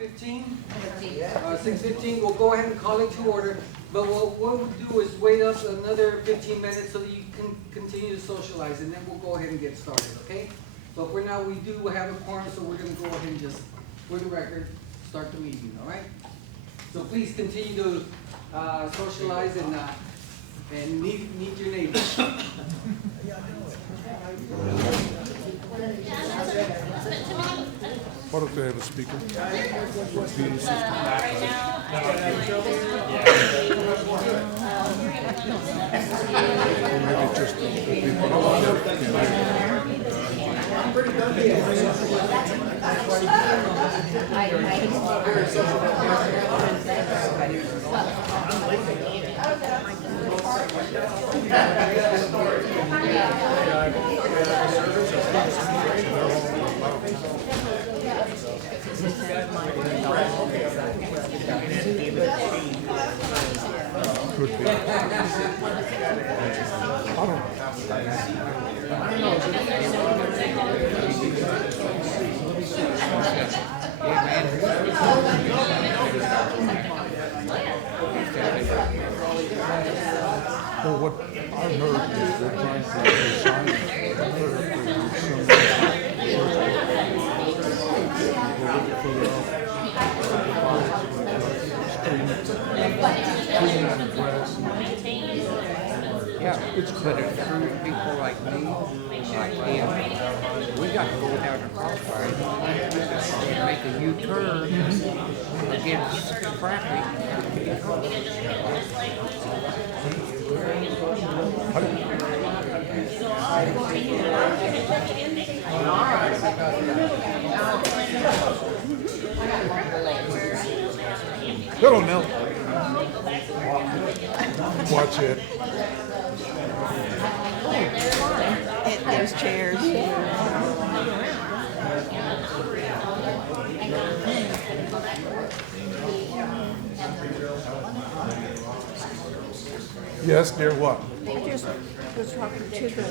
6:15? 6:15, we'll go ahead and call it to order. But what we'll do is wait up another 15 minutes so that you can continue to socialize, and then we'll go ahead and get started, okay? So for now, we do have a quorum, so we're going to go ahead and just, for the record, start the meeting, all right? So please continue to socialize and meet your neighbors. Why don't they have a speaker? Maybe just the people could be. I don't Well, what I heard is they're trying to resign Yeah, but it's true to people like me, like him. We got to go down the crossfire and make a U-turn against traffic. Hello, Nell. Watch it. There's chairs. Yes, dear, what? I just was talking to the,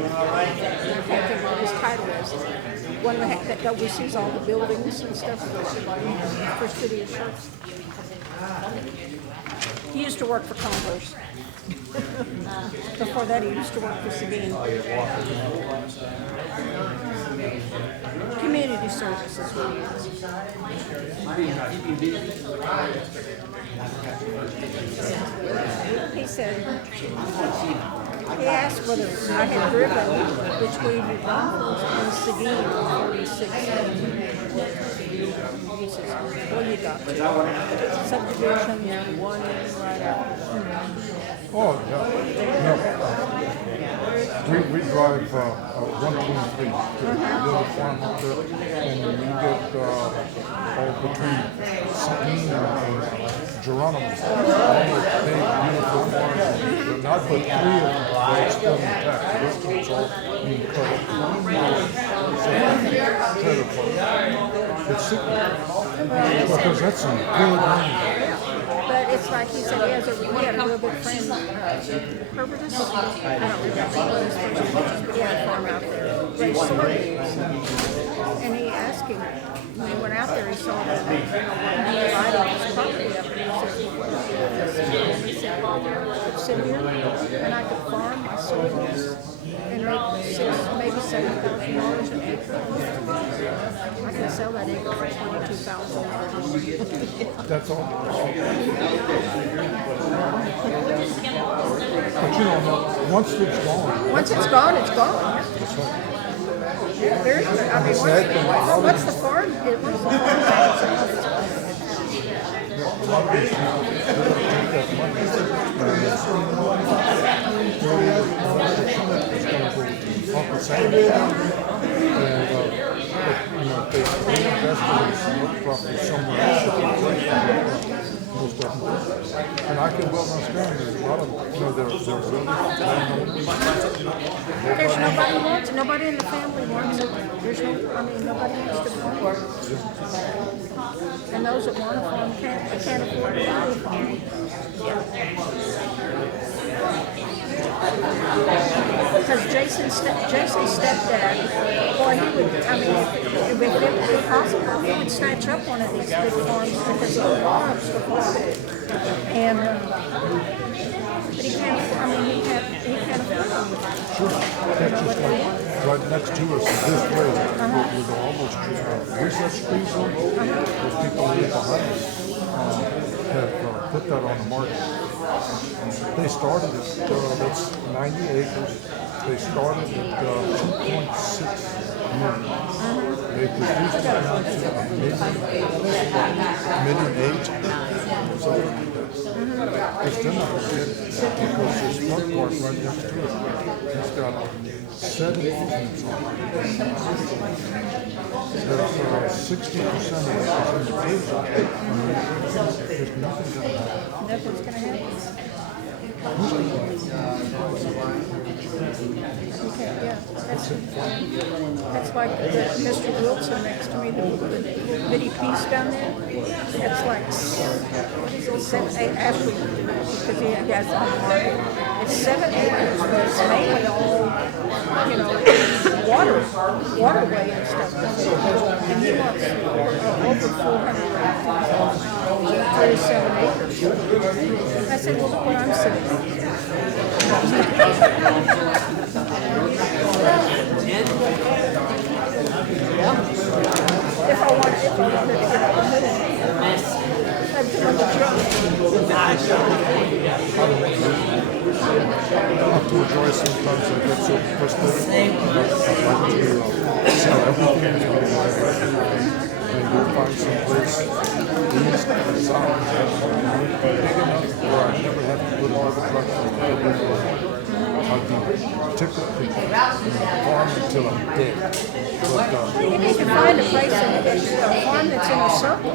I can't think what his title is, one that oversees all the buildings and stuff for City of Sharps. He used to work for Converse. Before that, he used to work for Sabine. Community service is what he is. He said, he asked whether I had driven between New Braunfels and Seguin on 46. He says, well, you got two subdivisions, one right after. Oh, yeah. No. We drive 123 to the little farm up there, and you get between Sabine and Geronimo, all those big, beautiful farms. And I put 3 of them, they're still intact. The rest of it's all being cut up. It's sick. Because that's some good money. But it's like he said, he had a real good friend, Herbertus. I don't remember what his first name was, but he had a farm out there, raised soybeans. And he asked him, when he went out there, he saw that he divided his property up, and he said, well, I could sit here and I could farm my soybeans and make maybe $7,000 an acre. I can sell that acre for $22,000. That's all. But you know, once it's gone. Once it's gone, it's gone. There's, I mean, what's the farm? What's the farm? A lot of these people take that money and it's going to go off the same. And if they invest in property somewhere else, most of them. And I can well understand there's a lot of them, they're really There's nobody wants it. Nobody in the family wants it. There's nobody wants to farm. And those that want to farm can't afford to buy a farm. Because Jason's stepdad, boy, he would, if possible, he would snatch up one of these big farms because he loves to farm. And, but he can't, I mean, he can't afford them. Sure. That's just like right next to us this way, with all those research trees on, those people who live behind us have put that on the market. They started at, that's 90 acres. They started at 2.6 million. They produced it down to a million eight. So it's still not going to get it because this front part right next to it, it's got 7 easements on it. There's 60% of it is in the field. There's nothing going to happen. Nothing's gonna happen. Okay, yeah, that's like Mr. Wilson next to me, the bitty piece down there. That's like, what is it, 7, 8, actually, because he has it on the market. It's 7 acres, but it's mainly all, you know, waterway and stuff. And he wants over 437 acres. I said, well, look what I'm saying. If I wanted to get a little, I'd do a job. Up to enjoy sometimes I get so frustrated. I'd like to sell everything to me. And you'll find some place east and south big enough where I never have to put another truck on the road. I'd be tickled to farm until I'm dead. But, You need to find a place that a farm that's in a circle.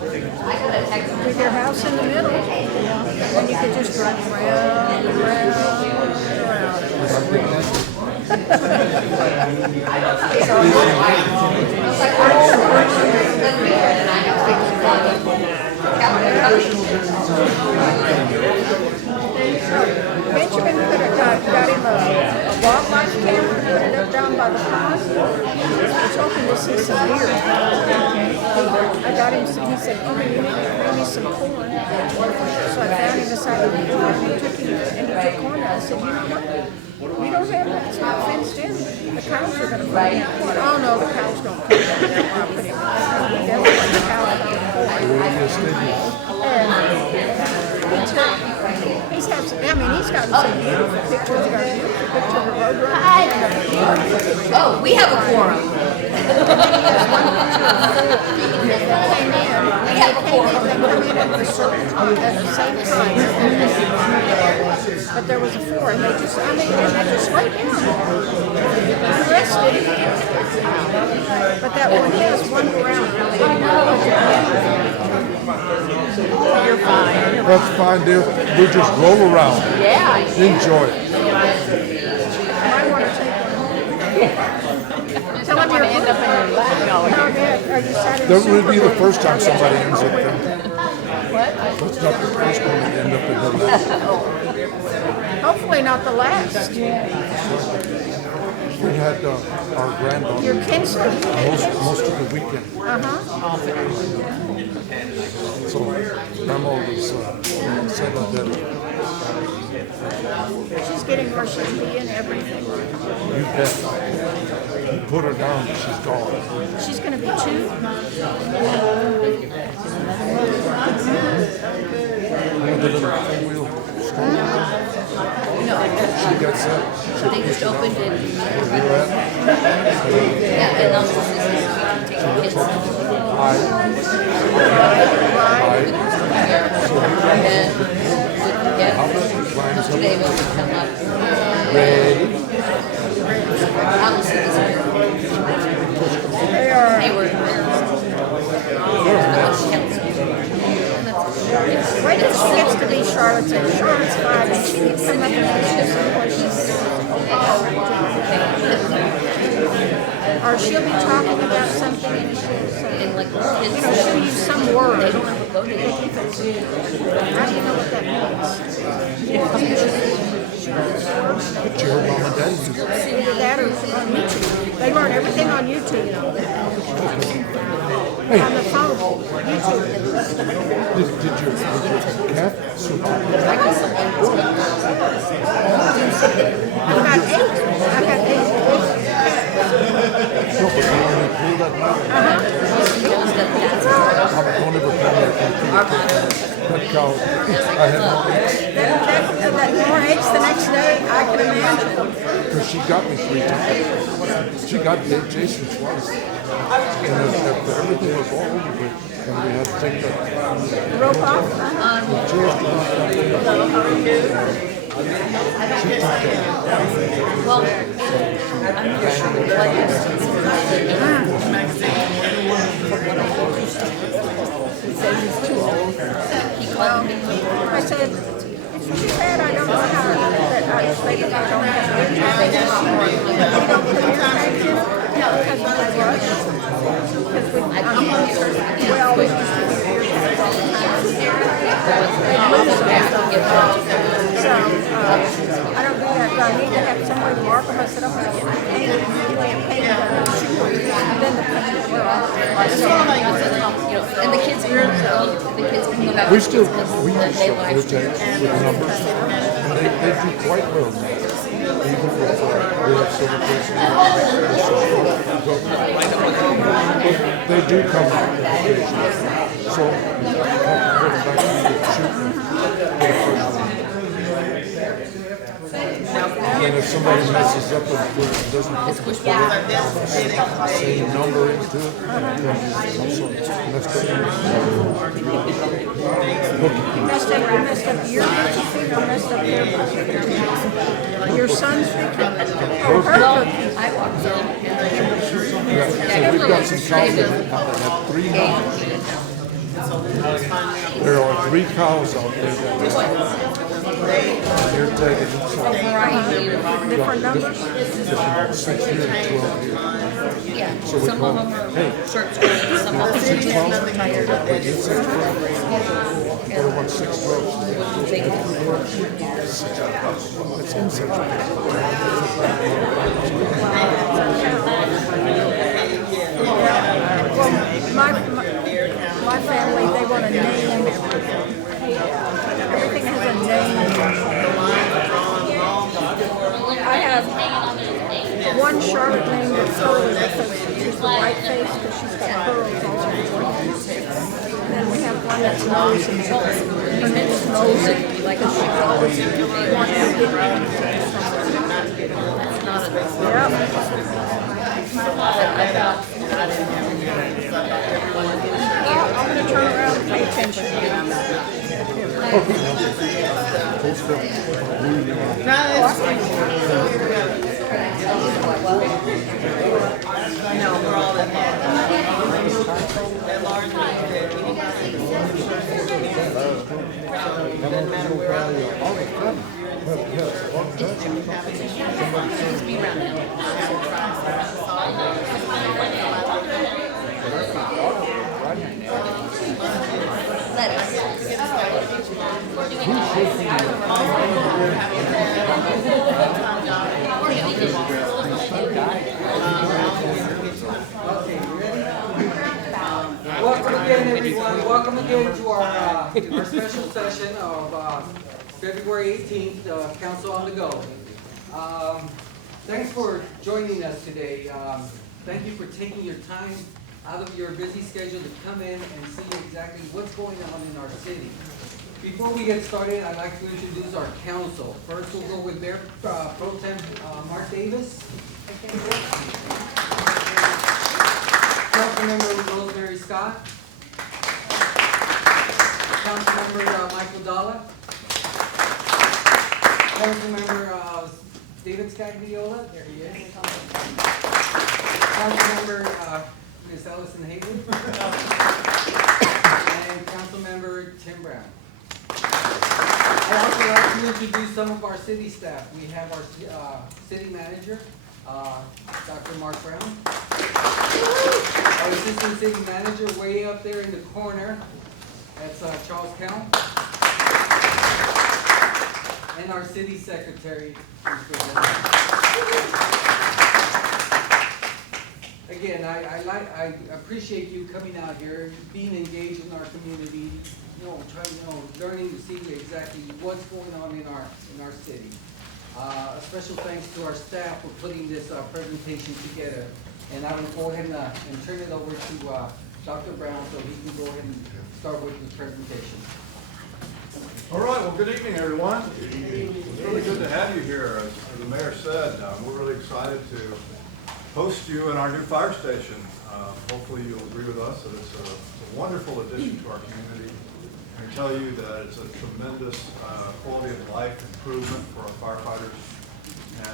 With your house in the middle, and you could just drive around and around Benjamin got him a wildlife camera, put it up down by the pond. We're talking to see some deer. I got him some, he said, oh, you need to bring me some corn. So I found him beside the corn, and he took corn. I said, you know what? We don't have that. It's not fenced in. The cows are going to put in corn. Oh, no, the cows don't come down there where I put him. They'll let the cow out of he's got some beautiful pictures. He got a beautiful picture of the road runner. Oh, we have a quorum. We have a quorum. They come in at the same time. But there was a 4, and they just laid down. Rested. But that one has one ground. You're fine. that's fine, dear. We just roll around. Yeah. Enjoy it. I want to take one. Tell him you're end up in your lap. No, Are you satisfied? That would be the first time somebody ends up there. what? That's not the first one to end up in her lap. Hopefully not the last. We had our granddaughter Your Kinsley? most of the weekend. So Grandma was settled that She's getting where she should be and everything. you bet. You put her down, she's gone. She's going to be 2. The little four-wheel stroller. No. She gets that. They just opened it. Where you're at. Yeah, and also take kids. Today will come up. Ready? They were Wait till she gets to be Charlotte's and Charlotte's 5 and she can come up and ask you some questions. Or she'll be talking about something and she'll say, like she'll use some word. They don't have a voting. How do you know what that means? But your mom and dad do. Either that or on YouTube. They learn everything on YouTube. On the phone, YouTube. Did your cat switch? I've got 8. I've got 8 cats. No, but you only pull that out. Don't ever come here and that cow. I had That more eggs the next day, I can imagine. because she got me 3 times. She got Jason twice. And after everything was all over with, and we had to take the Rope off? chairs to Hello, how are you? Well, I'm not sure what he said he's too old. He called me. I said, it's too bad I don't know how that I explained that I don't have internet. We don't communicate because of the rush. Because we, well, we used to be here all the time. So, I don't do that, but I need to have somebody to mark them. I said, okay, I paint, then the paint will off. And the kids can go back. We to still school because we use they live projects with numbers, and they do quite well now. Even with we have several places. They do come out occasionally. So I have to put them back to shooting for the first one. And if somebody messes up and doesn't put the same number into it, then also messed up. Messed up your cookie or messed up their cookie? Your son's cookie? Oh, her cookie. I walked in. Yeah, so we've got some cows that have 3 numbers. There are 3 cows out there that they're taking Different numbers? 6 years, 12 years. Yeah, So we some call of them them, are hey, short skirts, some of them are 612, retired. but you 612. Or what 612? It's in 612. My family, they want to name everything. Everything has a name. I have one Charlotte named Curly because she's the white face because she's got pearls all over her head. Then we have one that's nosy. Her name's Nosy because she always wants to get around. Yep. I'm going to turn around and pay attention. No, we're all in there. They're large and big. Doesn't matter where out there. Just be around them. Welcome again, everyone. Welcome again to our special session of February 18th, Council on the Go. Thanks for joining us today. Thank you for taking your time out of your busy schedule to come in and see exactly what's going on in our city. Before we get started, I'd like to introduce our council. First, we'll go with Mayor Pro Tem Mark Davis. Councilmember Rosemary Scott. Councilmember Michael Dalla. Councilmember David Scagliola. There he is. Councilmember Ms. Allison Haywood. And Councilmember Tim Brown. I'd also like to introduce some of our city staff. We have our city manager, Dr. Mark Brown. Our assistant city manager way up there in the corner, that's Charles Count. And our city secretary, again, I appreciate you coming out here, being engaged in our community, learning to see exactly what's going on in our city. A special thanks to our staff for putting this presentation together. And I will go ahead and turn it over to Dr. Brown so he can go ahead and start with his presentation. All right, well, good evening, everyone. It's really good to have you here. As the mayor said, we're really excited to host you in our new fire station. Hopefully you'll agree with us that it's a wonderful addition to our community. I can tell you that it's a tremendous quality of life improvement for our firefighters.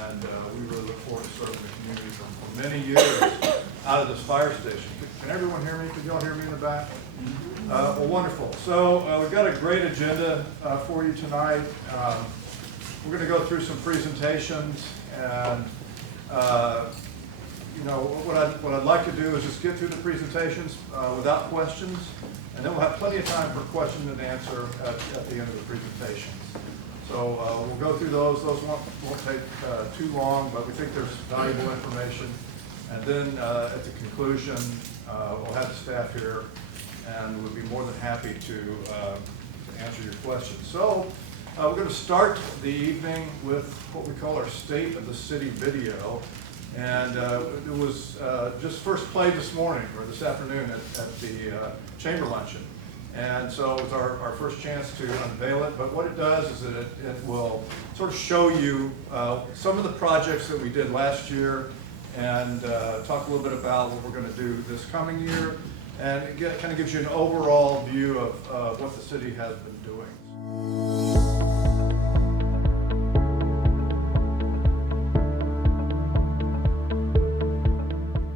And we really look forward to serving the community for many years out of this fire station. Can everyone hear me? Can you all hear me in the back? Well, wonderful. So we've got a great agenda for you tonight. We're going to go through some presentations, and what I'd like to do is just get through the presentations without questions, and then we'll have plenty of time for question and answer at the end of the presentations. So we'll go through those. Those won't take too long, but we think there's valuable information. And then at the conclusion, we'll have the staff here, and we'll be more than happy to answer your questions. So we're going to start the evening with what we call our State of the City video. And it was just first played this morning or this afternoon at the chamber luncheon. And so it was our first chance to unveil it. But what it does is that it will sort of show you some of the projects that we did last year and talk a little bit about what we're going to do this coming year. And it kind of gives you an overall view of what the city has been doing.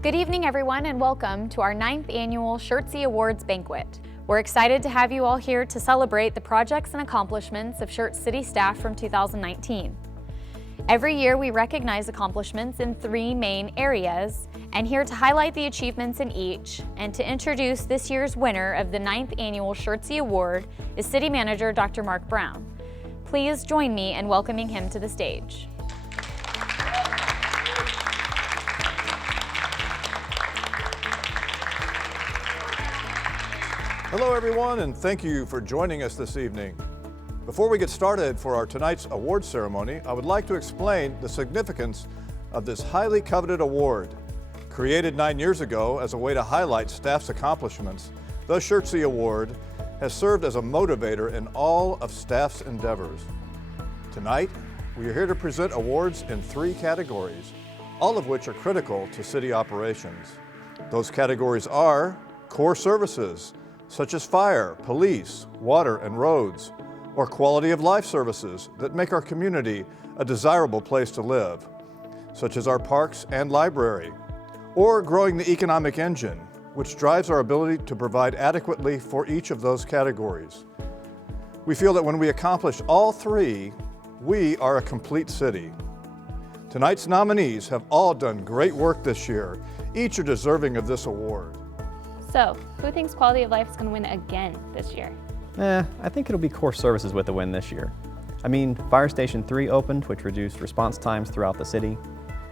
Good evening, everyone, and welcome to our 9th annual Shirtsy Awards Banquet. We're excited to have you all here to celebrate the projects and accomplishments of Schertz City staff from 2019. Every year we recognize accomplishments in 3 main areas, and here to highlight the achievements in each and to introduce this year's winner of the 9th annual Shirtsy Award is City Manager Dr. Mark Brown. Please join me in welcoming him to the stage. Hello everyone, and thank you for joining us this evening. Before we get started for our tonight's award ceremony, I would like to explain the significance of this highly coveted award. Created 9 years ago as a way to highlight staff's accomplishments, the Shirtsy Award has served as a motivator in all of staff's endeavors. Tonight, we are here to present awards in 3 categories, all of which are critical to city operations. Those categories are core services, such as fire, police, water, and roads, or quality of life services that make our community a desirable place to live, such as our parks and library, or growing the economic engine, which drives our ability to provide adequately for each of those categories. We feel that when we accomplish all 3, we are a complete city. Tonight's nominees have all done great work this year. Each are deserving of this award. So, who thinks quality of life is going to win again this year? I think it'll be core services with the win this year. I mean, Fire Station 3 opened, which reduced response times throughout the city.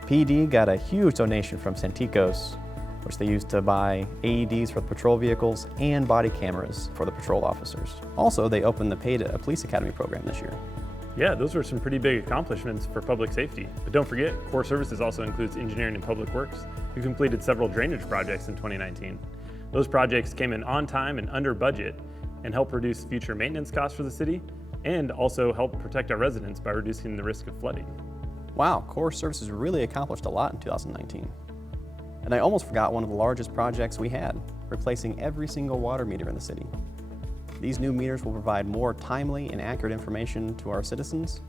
PD got a huge donation from Santikos, which they used to buy AEDs for the patrol vehicles and body cameras for the patrol officers. Also, they opened the paid police academy program this year. Yeah, those were some pretty big accomplishments for public safety. But don't forget, core services also includes engineering and public works. We completed several drainage projects in 2019. Those projects came in on time and under budget and help reduce future maintenance costs for the city and also help protect our residents by reducing the risk of flooding. Wow, core services really accomplished a lot in 2019. And I almost forgot one of the largest projects we had, replacing every single water meter in the city. These new meters will provide more timely and accurate information to our citizens,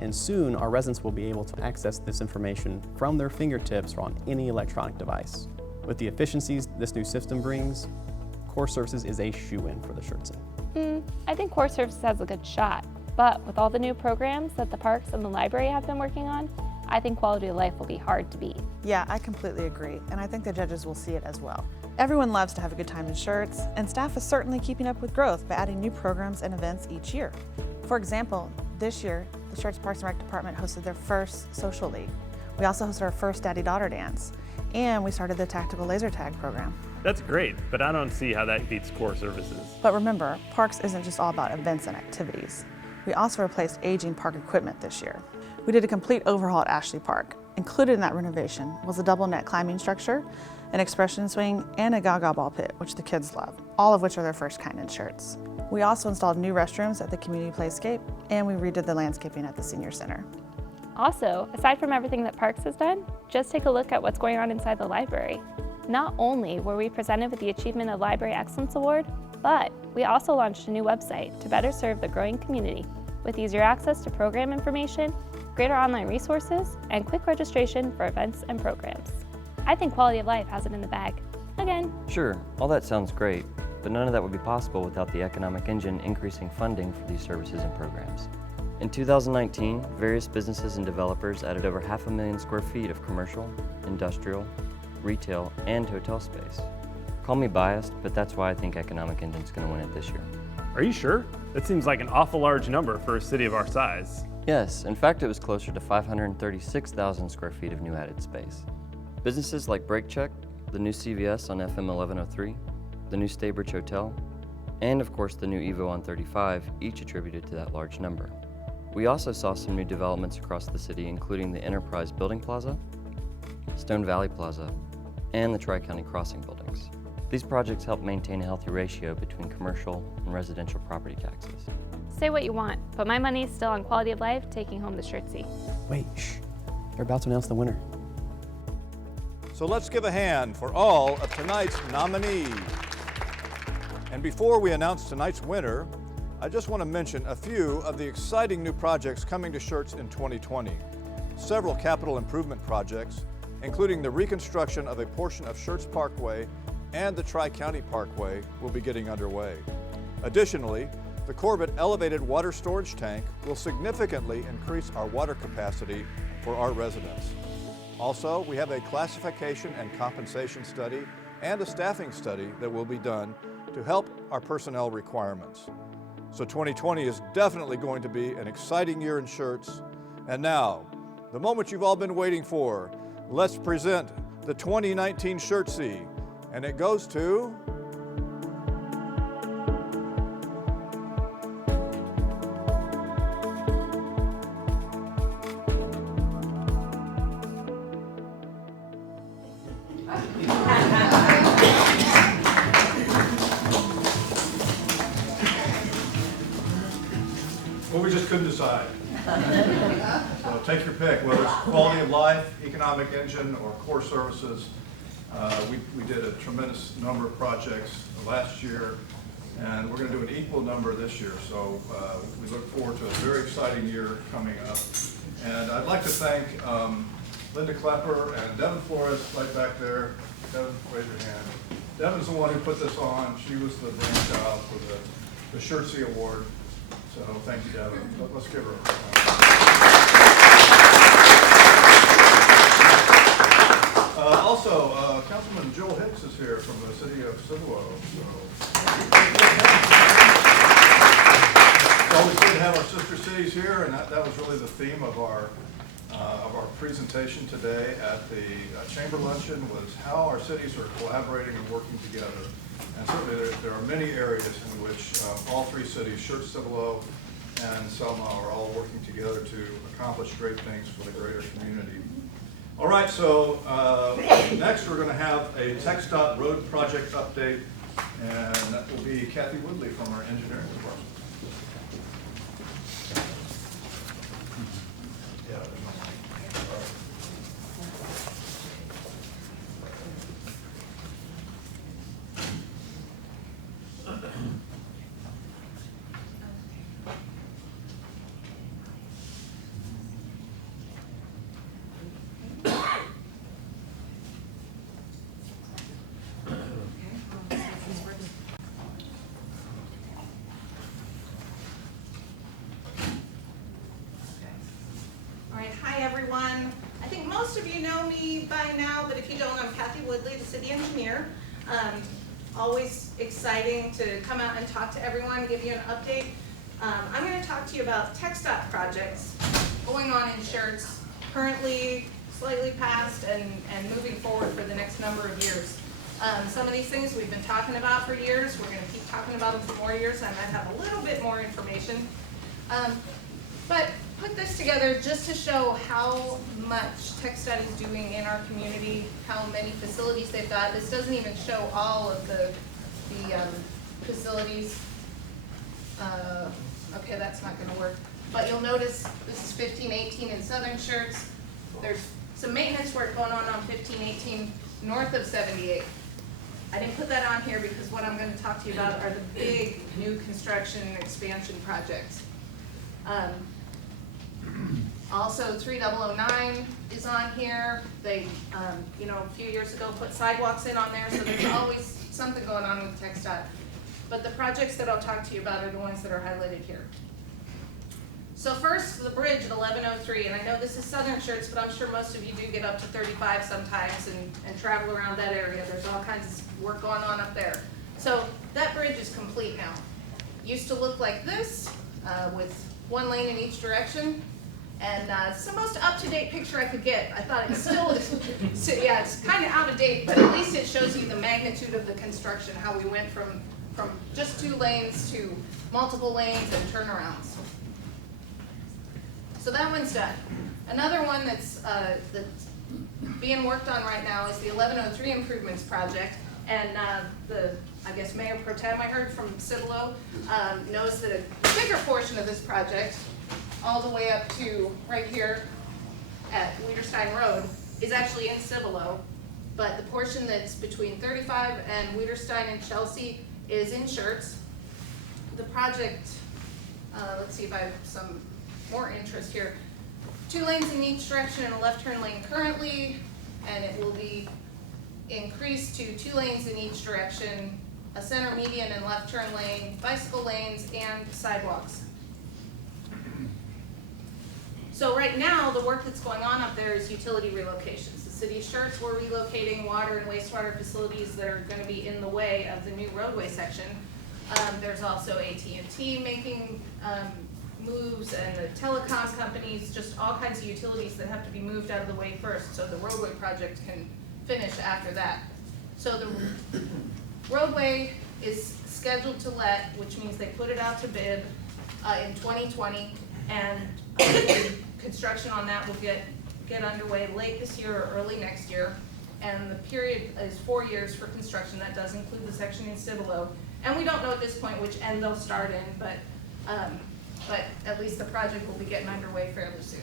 and soon our residents will be able to access this information from their fingertips or on any electronic device. With the efficiencies this new system brings, core services is a shoo-in for the Shirtsy. I think core services has a good shot, but with all the new programs that the parks and the library have been working on, I think quality of life will be hard to beat. Yeah, I completely agree, and I think the judges will see it as well. Everyone loves to have a good time in Schertz, and staff is certainly keeping up with growth by adding new programs and events each year. For example, this year, the Schertz Parks and Rec Department hosted their first Social League, We also hosted our first daddy-daughter dance, and we started the tactical laser tag program. That's great, but I don't see how that beats core services. But remember, parks isn't just all about events and activities. We also replaced aging park equipment this year. We did a complete overhaul at Ashley Park. Included in that renovation was a double net climbing structure, an expression swing, and a gaga ball pit, which the kids love, all of which are their first kind in Schertz. We also installed new restrooms at the community playscape, and we redid the landscaping at the senior center. Also, aside from everything that Parks has done, just take a look at what's going on inside the library. Not only were we presented with the Achievement of Library Excellence Award, but we also launched a new website to better serve the growing community with easier access to program information, greater online resources, and quick registration for events and programs. I think Quality of Life has it in the bag. Again. Sure, all that sounds great, but none of that would be possible without the economic engine increasing funding for these services and programs. In 2019, various businesses and developers added over 500,000 square feet of commercial, industrial, retail, and hotel space. Call me biased, but that's why I think Economic Engine's going to win it this year. Are you sure? That seems like an awful large number for a city of our size. Yes, in fact it was closer to 536,000 square feet of new added space. Businesses like Brake Check, the new CVS on FM 1103, the new Staybridge Hotel, and of course the new Evo on 35 each attributed to that large number. We also saw some new developments across the city, including the Enterprise Building Plaza, Stone Valley Plaza, and the Tri-County Crossing buildings. These projects help maintain a healthy ratio between commercial and residential property taxes. Say what you want, but my money is still on Quality of Life taking home the Schertzy. Wait, shh. They're about to announce the winner. So let's give a hand for all of tonight's nominees. And before we announce tonight's winner, I just want to mention a few of the exciting new projects coming to Schertz in 2020. Several capital improvement projects, including the reconstruction of a portion of Schertz Parkway and the Tri-County Parkway, will be getting underway. Additionally, the Corbett Elevated Water Storage Tank will significantly increase our water capacity for our residents. Also, we have a classification and compensation study and a staffing study that will be done to help our personnel requirements. So 2020 is definitely going to be an exciting year in Schertz. And now, the moment you've all been waiting for, let's present the 2019 Schertzy, and it goes to... Well, we just couldn't decide. So take your pick, whether it's Quality of Life, Economic Engine, or Core Services. We did a tremendous number of projects last year, and we're going to do an equal number this year. So we look forward to a very exciting year coming up. And I'd like to thank Linda Klepper and Devin Flores right back there. Devin, raise your hand. Devin's the one who put this on. She was the brainchild for the Schertzy Award. So thank you, Devin. Let's give her a round. Also, Councilman Joel Hicks is here from the city of Cibolo. It's always good to have our sister cities here, and that was really the theme of our presentation today at the Chamber Luncheon, was how our cities are collaborating and working together. And certainly there are many areas in which all three cities, Schertz, Cibolo, and Selma, are all working together to accomplish great things for the greater community. All right, so next we're going to have a TxDOT road project update, and that will be Kathy Woodley from our engineering department. I think most of you know me by now, but if you don't, I'm Kathy Woodley, the city engineer. Always exciting to come out and talk to everyone, give you an update. I'm going to talk to you about TxDOT projects going on in Schertz, currently / slightly past and moving forward for the next number of years. Some of these things we've been talking about for years. We're going to keep talking about them for more years. I might have a little bit more information. But put this together just to show how much TechStat is doing in our community, how many facilities they've got. This doesn't even show all of the facilities. Okay, that's not going to work. But you'll notice this is 1518 in Southern Shirts. There's some maintenance work going on 1518 north of 78. I didn't put that on here because what I'm going to talk to you about are the big new construction and expansion projects. Also 3009 is on here. They, a few years ago put sidewalks in on there, so there's always something going on with TechStat. But the projects that I'll talk to you about are the ones that are highlighted here. So first, the bridge at 1103, and I know this is Southern Shirts, but I'm sure most of you do get up to 35 sometimes and travel around that area. There's all kinds of work going on up there. So that bridge is complete now. Used to look like this, with one lane in each direction. And it's the most up-to-date picture I could get. I thought it still is, so yeah, it's kind of out of date, but at least it shows you the magnitude of the construction, how we went from just 2 lanes to multiple lanes and turnarounds. So that one's done. Another one that's being worked on right now is the 1103 Improvements Project. And I guess Mayor Pro Tem, I heard from Cibolo, knows that a bigger portion of this project, all the way up to right here at Wiederstein Road, is actually in Cibolo. But the portion that's between 35 and Wiederstein and Chelsea is in Shirts. The project, let's see if I have some more interest here. 2 lanes in each direction and a left turn lane currently, and it will be increased to 2 lanes in each direction, a center median and left turn lane, bicycle lanes, and sidewalks. So right now, the work that's going on up there is utility relocations. The city of Shirts, we're relocating water and wastewater facilities that are going to be in the way of the new roadway section. There's also AT&T making moves, and the telecom companies, just all kinds of utilities that have to be moved out of the way first so the roadway project can finish after that. So the roadway is scheduled to let, which means they put it out to bid in 2020, and construction on that will get underway late this year or early next year. And the period is 4 years for construction. That does include the section in Cibolo. And we don't know at this point which end they'll start in, but at least the project will be getting underway fairly soon.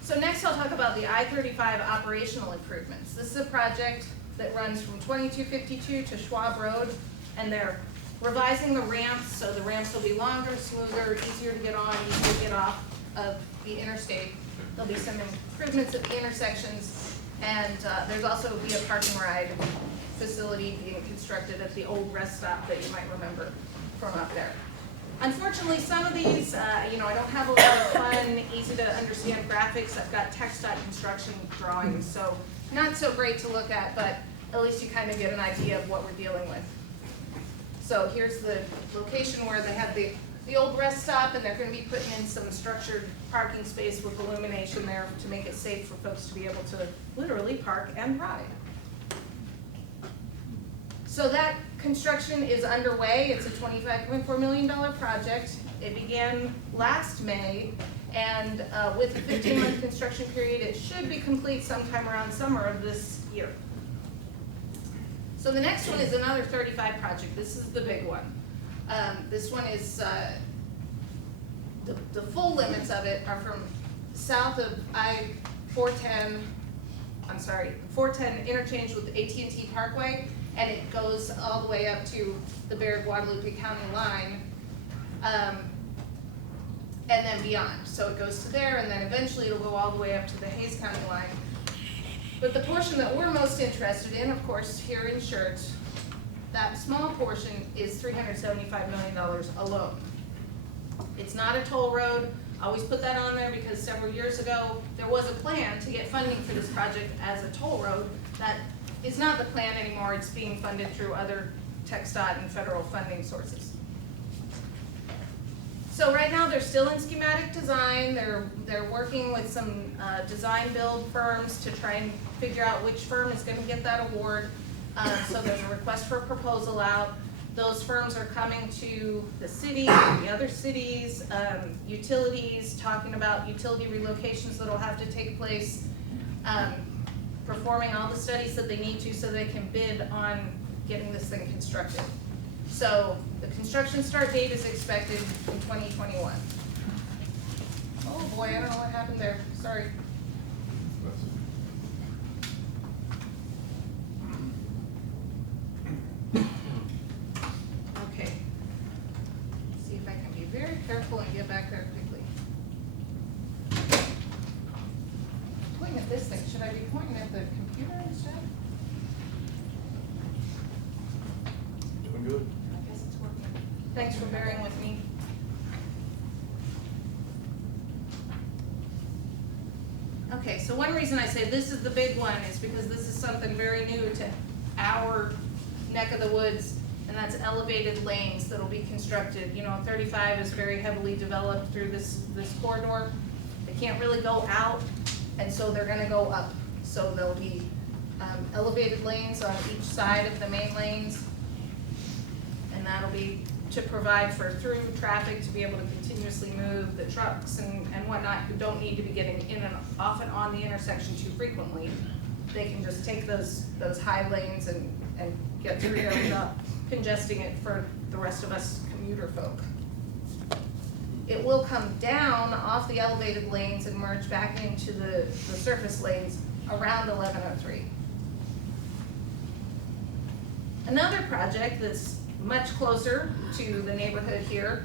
So next I'll talk about the I-35 operational improvements. This is a project that runs from 2252 to Schwab Road, and they're revising the ramps, so the ramps will be longer, smoother, easier to get on, easier to get off of the interstate. There'll be some improvements at the intersections, and there's also be a parking ride facility being constructed at the old rest stop that you might remember from up there. Unfortunately, some of these, I don't have a lot of fun, easy to understand graphics. I've got TechStat construction drawings, so not so great to look at, but at least you kind of get an idea of what we're dealing with. So here's the location where they have the old rest stop, and they're going to be putting in some structured parking space with illumination there to make it safe for folks to be able to literally park and ride. So that construction is underway. It's a $25.4 million project. It began last May, and with a 15-month construction period, it should be complete sometime around summer of this year. So the next one is another 35 project. This is the big one. This one is, the full limits of it are from south of I-410, 410 interchange with the AT&T Parkway, and it goes all the way up to the Barrett-Guadalupe County line, and then beyond. So it goes to there, and then eventually it'll go all the way up to the Hayes County line. But the portion that we're most interested in, of course, here in Shirts, that small portion is $375 million alone. It's not a toll road. I always put that on there because several years ago, there was a plan to get funding for this project as a toll road. That is not the plan anymore. It's being funded through other TxDOT and federal funding sources. So right now they're still in schematic design. They're working with some design build firms to try and figure out which firm is going to get that award. So there's a request for a proposal out. Those firms are coming to the city, the other cities, utilities, talking about utility relocations that'll have to take place, performing all the studies that they need to so they can bid on getting this thing constructed. So the construction start date is expected in 2021. Oh boy, I don't know what happened there, sorry. Okay. See if I can be very careful and get back there quickly. Pointing at this thing, should I be pointing at the computer instead? Doing good. I guess it's working. Thanks for bearing with me. Okay, so one reason I say this is the big one is because this is something very new to our neck of the woods, and that's elevated lanes that'll be constructed. You know, 35 is very heavily developed through this corridor. They can't really go out, and so they're gonna go up. So there'll be elevated lanes on each side of the main lanes, and that'll be to provide for through traffic to be able to continuously move the trucks and whatnot who don't need to be getting in and off and on the intersection too frequently. They can just take those high lanes and get through there without congesting it for the rest of us commuter folk. It will come down off the elevated lanes and merge back into the surface lanes around 1103. Another project that's much closer to the neighborhood here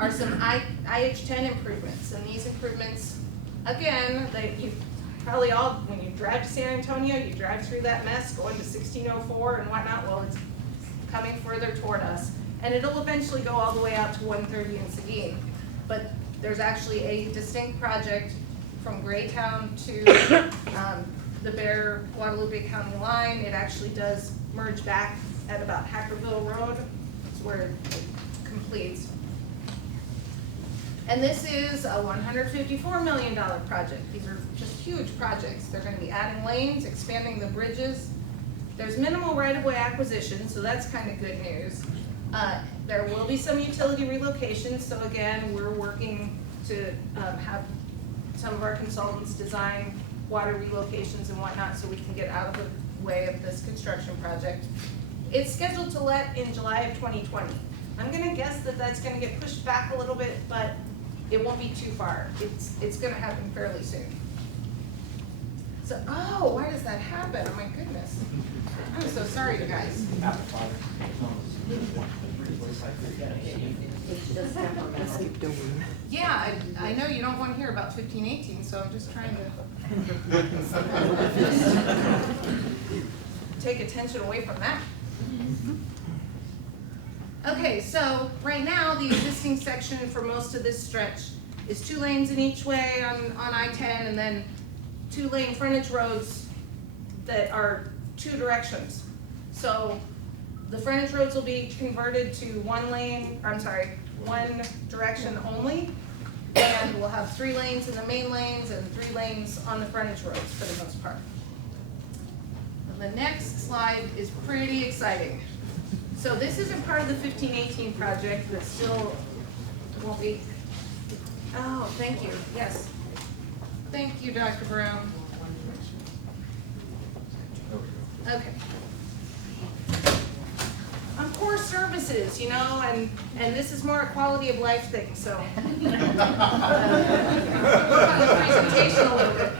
are some IH10 improvements. And these improvements, again, you probably all, when you drive to San Antonio, you drive through that mess going to 1604 and whatnot. Well, it's coming further toward us. And it'll eventually go all the way out to 130 in Seguin. But there's actually a distinct project from Graytown to the Bear Guadalupe County line. It actually does merge back at about Hackerville Road. It's where it completes. And this is a $154 million project. These are just huge projects. They're going to be adding lanes, expanding the bridges. There's minimal right-of-way acquisition, so that's kind of good news. There will be some utility relocations, so again, we're working to have some of our consultants design water relocations and whatnot so we can get out of the way of this construction project. It's scheduled to let in July of 2020. I'm gonna guess that that's gonna get pushed back a little bit, but it won't be too far. It's gonna happen fairly soon. So, oh, why does that happen? Oh my goodness. I'm so sorry, you guys. Yeah, I know you don't want to hear about 1518, so I'm just trying to take attention away from that. Okay, so right now the existing section for most of this stretch is 2 lanes in each way on I-10 and then 2-lane frontage roads that are 2 directions. So the frontage roads will be converted to 1 direction only, and we'll have 3 lanes in the main lanes and 3 lanes on the frontage roads for the most part. And the next slide is pretty exciting. So this isn't part of the 1518 project, but still won't be. Oh, thank you, yes. Thank you, Dr. Brown. Okay. On core services, you know, and this is more a quality of life thing, so. Work on the presentation a little bit.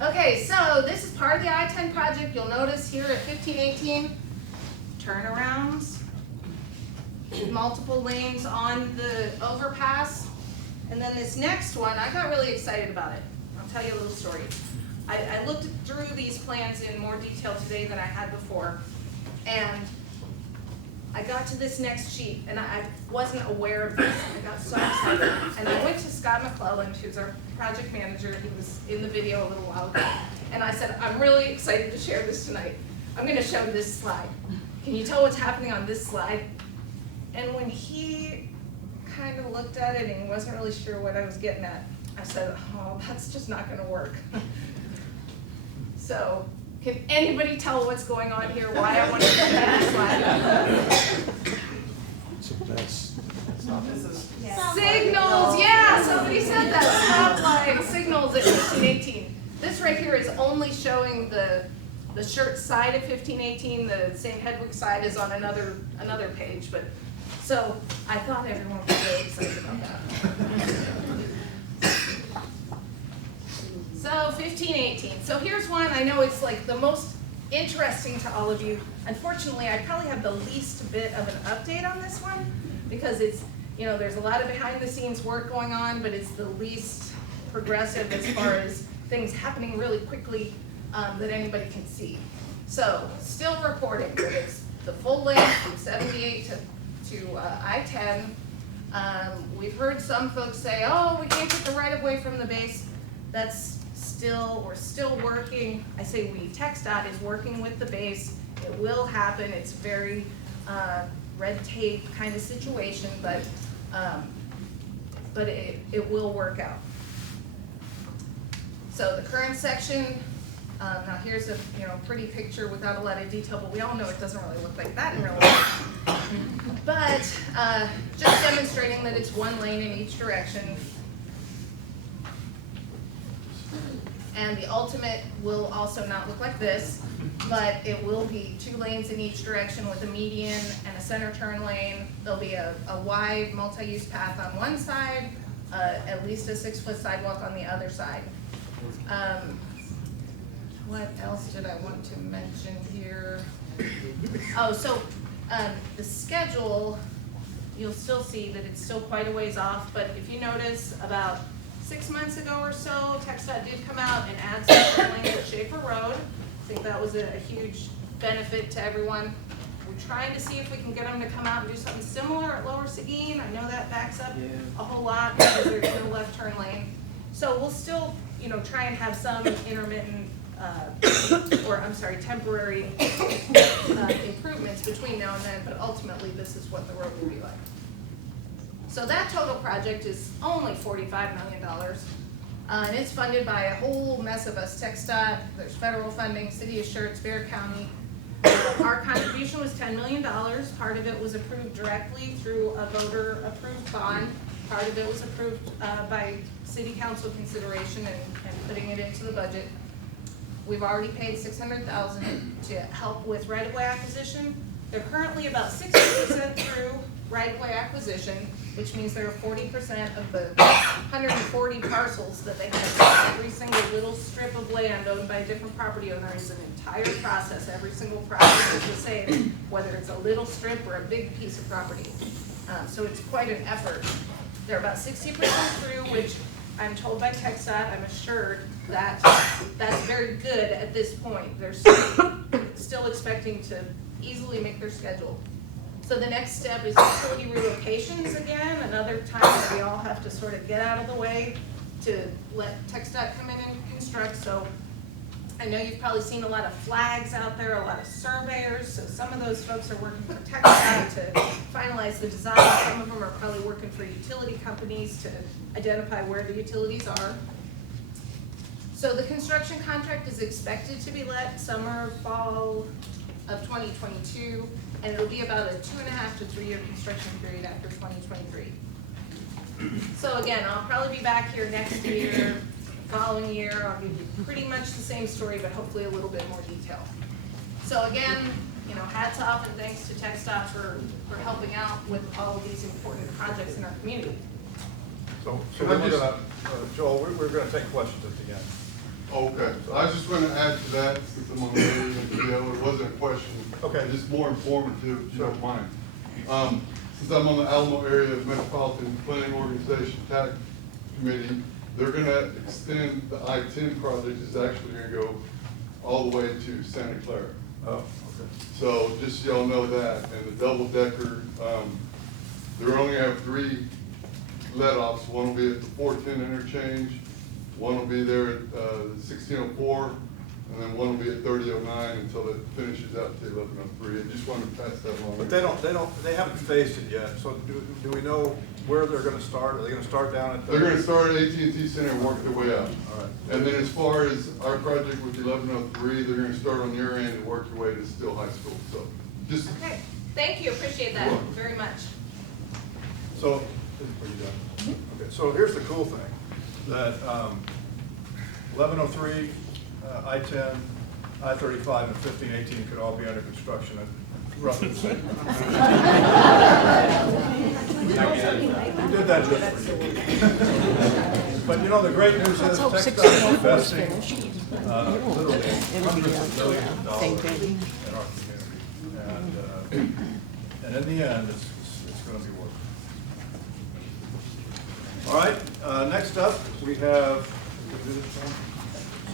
Okay, so this is part of the I-10 project. You'll notice here at 1518, turnarounds, multiple lanes on the overpass. And then this next one, I got really excited about it. I'll tell you a little story. I looked through these plans in more detail today than I had before, and I got to this next sheet, and I wasn't aware of this. I got so excited, and I went to Scott McClellan, who's our project manager. He was in the video a little while ago, and I said, I'm really excited to share this tonight. I'm going to show this slide. Can you tell what's happening on this slide? And when he kind of looked at it and he wasn't really sure what I was getting at, I said, oh, that's just not gonna work. So, can anybody tell what's going on here, why I want to put that slide? It's a mess. Signals, yeah, somebody said that, stoplight, signals at 1518. This right here is only showing the shirt side of 1518, the St. Hedwig side is on another page, but, so I thought everyone was really excited about that. So 1518, so here's one, I know it's like the most interesting to all of you. Unfortunately, I probably have the least bit of an update on this one, because it's, you know, there's a lot of behind the scenes work going on, but it's the least progressive as far as things happening really quickly that anybody can see. So, still reporting that it's the full length from 78 to I-10. We've heard some folks say, oh, we can't get the right of way from the base. That's still, we're still working. I say we, TxDOT is working with the base. It will happen. It's very red tape kind of situation, but it will work out. So the current section, now here's a pretty picture without a lot of detail, but we all know it doesn't really look like that in real life. But just demonstrating that it's one lane in each direction. And the ultimate will also not look like this, but it will be 2 lanes in each direction with a median and a center turn lane. There'll be a wide multi-use path on one side, at least a 6-foot sidewalk on the other side. What else did I want to mention here? Oh, so the schedule, you'll still see that it's still quite a ways off, but if you notice, about 6 months ago or so, TxDOT did come out and add some lane at Schaefer Road. I think that was a huge benefit to everyone. We're trying to see if we can get them to come out and do something similar at Lower Seguin. I know that backs up a whole lot because there's no left turn lane. So we'll still, try and have some intermittent, temporary improvements between now and then, but ultimately this is what the road will be like. So that total project is only $45 million, and it's funded by a whole mess of us, TxDOT, there's federal funding, City of Schertz, Bear County. Our contribution was $10 million. Part of it was approved directly through a voter-approved bond. Part of it was approved by City Council consideration and putting it into the budget. We've already paid $600,000 to help with right-of-way acquisition. They're currently about 60% through right-of-way acquisition, which means there are 40% of the 140 parcels that they have. Every single little strip of land owned by a different property owner is an entire process. Every single process is the same, whether it's a little strip or a big piece of property. So it's quite an effort. They're about 60% through, which I'm told by TxDOT, I'm assured that that's very good at this point. They're still expecting to easily make their schedule. So the next step is utility relocations again, another time that we all have to sort of get out of the way to let TxDOT come in and construct. So I know you've probably seen a lot of flags out there, a lot of surveyors, so some of those folks are working for TxDOT to finalize the design. Some of them are probably working for utility companies to identify where the utilities are. So the construction contract is expected to be let summer, fall of 2022, and it'll be about a 2.5 to 3 year construction period after 2023. So again, I'll probably be back here next year, following year. I'll give you pretty much the same story, but hopefully a little bit more detail. So again, hats off and thanks to TxDOT for helping out with all of these important projects in our community. So we're gonna, Joel, we're gonna take questions at the end. Okay, so I was just going to add to that, since I'm on the video, it wasn't a question. Okay. Just more informative, if you don't mind. Since I'm on the Alamo Area Metropolitan Planning Organization TAC Committee, they're going to extend the I-10 project is actually going to go all the way to Santa Clara. Oh, okay. So just so y'all know that, and the double-decker, they only have 3 let-offs. One will be at the 410 interchange. One will be there at 1604 and then one will be at 3009 until it finishes out to 1103. I just wanted to pass that along. But they haven't phased it yet, so do we know where they're gonna start? Are they gonna start down at the? They're gonna start at AT&T Center and work their way out. All right. And then as far as our project with 1103, they're gonna start on your end and work your way to Still High School, so just. Okay, thank you, appreciate that very much. So, are you done? Okay, so here's the cool thing, that 1103, I-10, I-35, and 1518 could all be under construction at roughly the same time. We did that just for you. But you know, the great news is TxDOT is investing literally hundreds of millions of dollars in our community. And in the end, it's going to be worth it. All right, next up, we have,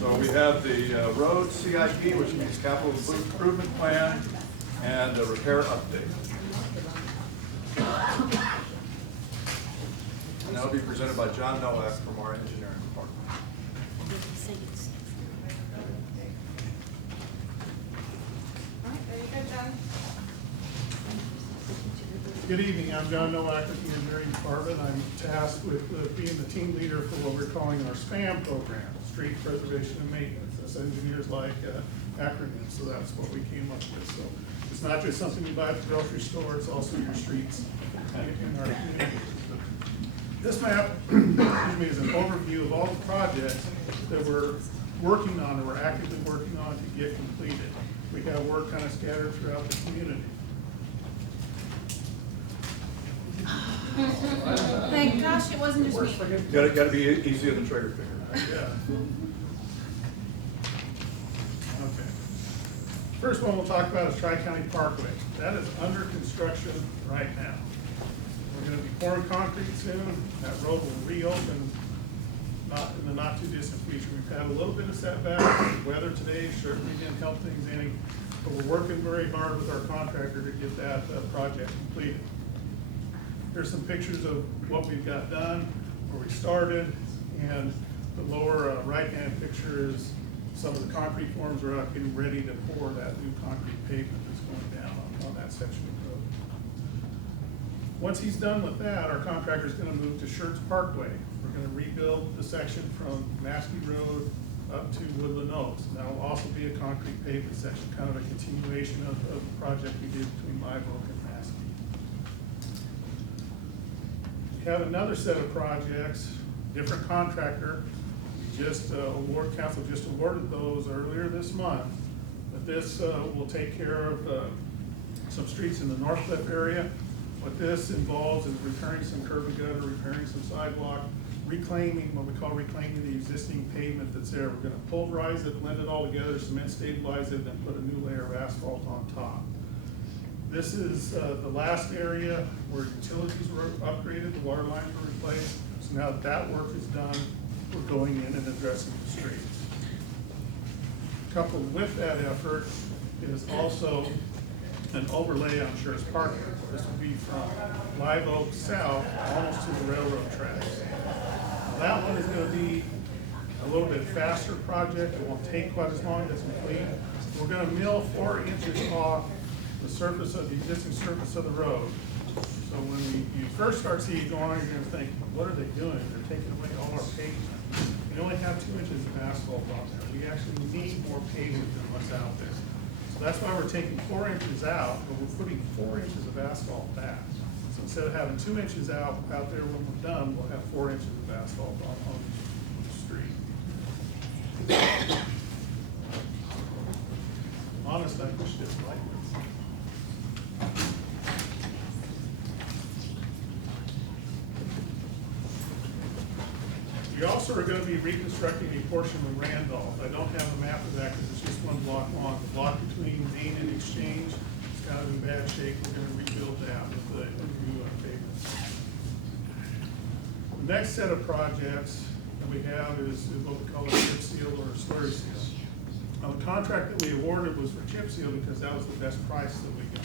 so we have the road CIP, which means capital improvement plan, and a repair update. And that'll be presented by John Nowak from our engineering department. All right, there you go, John. Good evening, I'm John Nowak with the Engineering Department. I'm tasked with being the team leader for what we're calling our SPAM program, Street Preservation and Maintenance. Us engineers like acronyms, so that's what we came up with. So it's not just something you buy at the grocery store, it's also your streets in our community. This map excuse me, is an overview of all the projects that we're working on or we're actively working on to get completed. We have work kind of scattered throughout the community. Thank gosh, it wasn't just me. Got to be easy on the trigger finger. Yeah. Okay. First one we'll talk about is Tri-County Parkway. That is under construction right now. We're going to be pouring concrete soon. That road will reopen in the not too distant future. We've had a little bit of setback. The weather today certainly didn't help things any, but we're working very hard with our contractor to get that project completed. Here's some pictures of what we've got done, where we started, and the lower right-hand picture is some of the concrete forms we're out getting ready to pour that new concrete pavement that's going down on that section of road. Once he's done with that, our contractor is going to move to Schertz Parkway. We're going to rebuild the section from Maskey Road up to Woodland Oaks. That will also be a concrete pavement section, kind of a continuation of the project we did between Live Oak and Maskey. We have another set of projects, different contractor. We just council just awarded those earlier this month. But this will take care of some streets in the North Cliff area. What this involves is repairing some curb and gutter, repairing some sidewalk, reclaiming, what we call reclaiming the existing pavement that's there. We're gonna pulverize it, blend it all together, cement stabilize it, and then put a new layer of asphalt on top. This is the last area where utilities were upgraded, the water lines were replaced. So now that work is done, we're going in and addressing the streets. Coupled with that effort is also an overlay on Schertz Parkway. This will be from Live Oak South almost to the railroad tracks. That one is going to be a little bit faster project. It won't take quite as long to complete. We're going to mill 4 inches off the surface of the existing surface of the road. So when you first start seeing it going, you're going to think, what are they doing? They're taking away all our pavement. We only have 2 inches of asphalt on there. We actually need more pavement than what's out there. So that's why we're taking 4 inches out, but we're putting 4 inches of asphalt back. So instead of having 2 inches out there when we're done, we'll have 4 inches of asphalt on the street. Honest, I wish this like this. We also are going to be reconstructing a portion of Randolph. I don't have a map of that because it's just one block long. The block between Main and Exchange is kind of in bad shape. We're going to rebuild that with the new pavement. The next set of projects that we have is what we call a chip seal or a slurry seal. Now, the contract that we awarded was for chip seal because that was the best price that we got.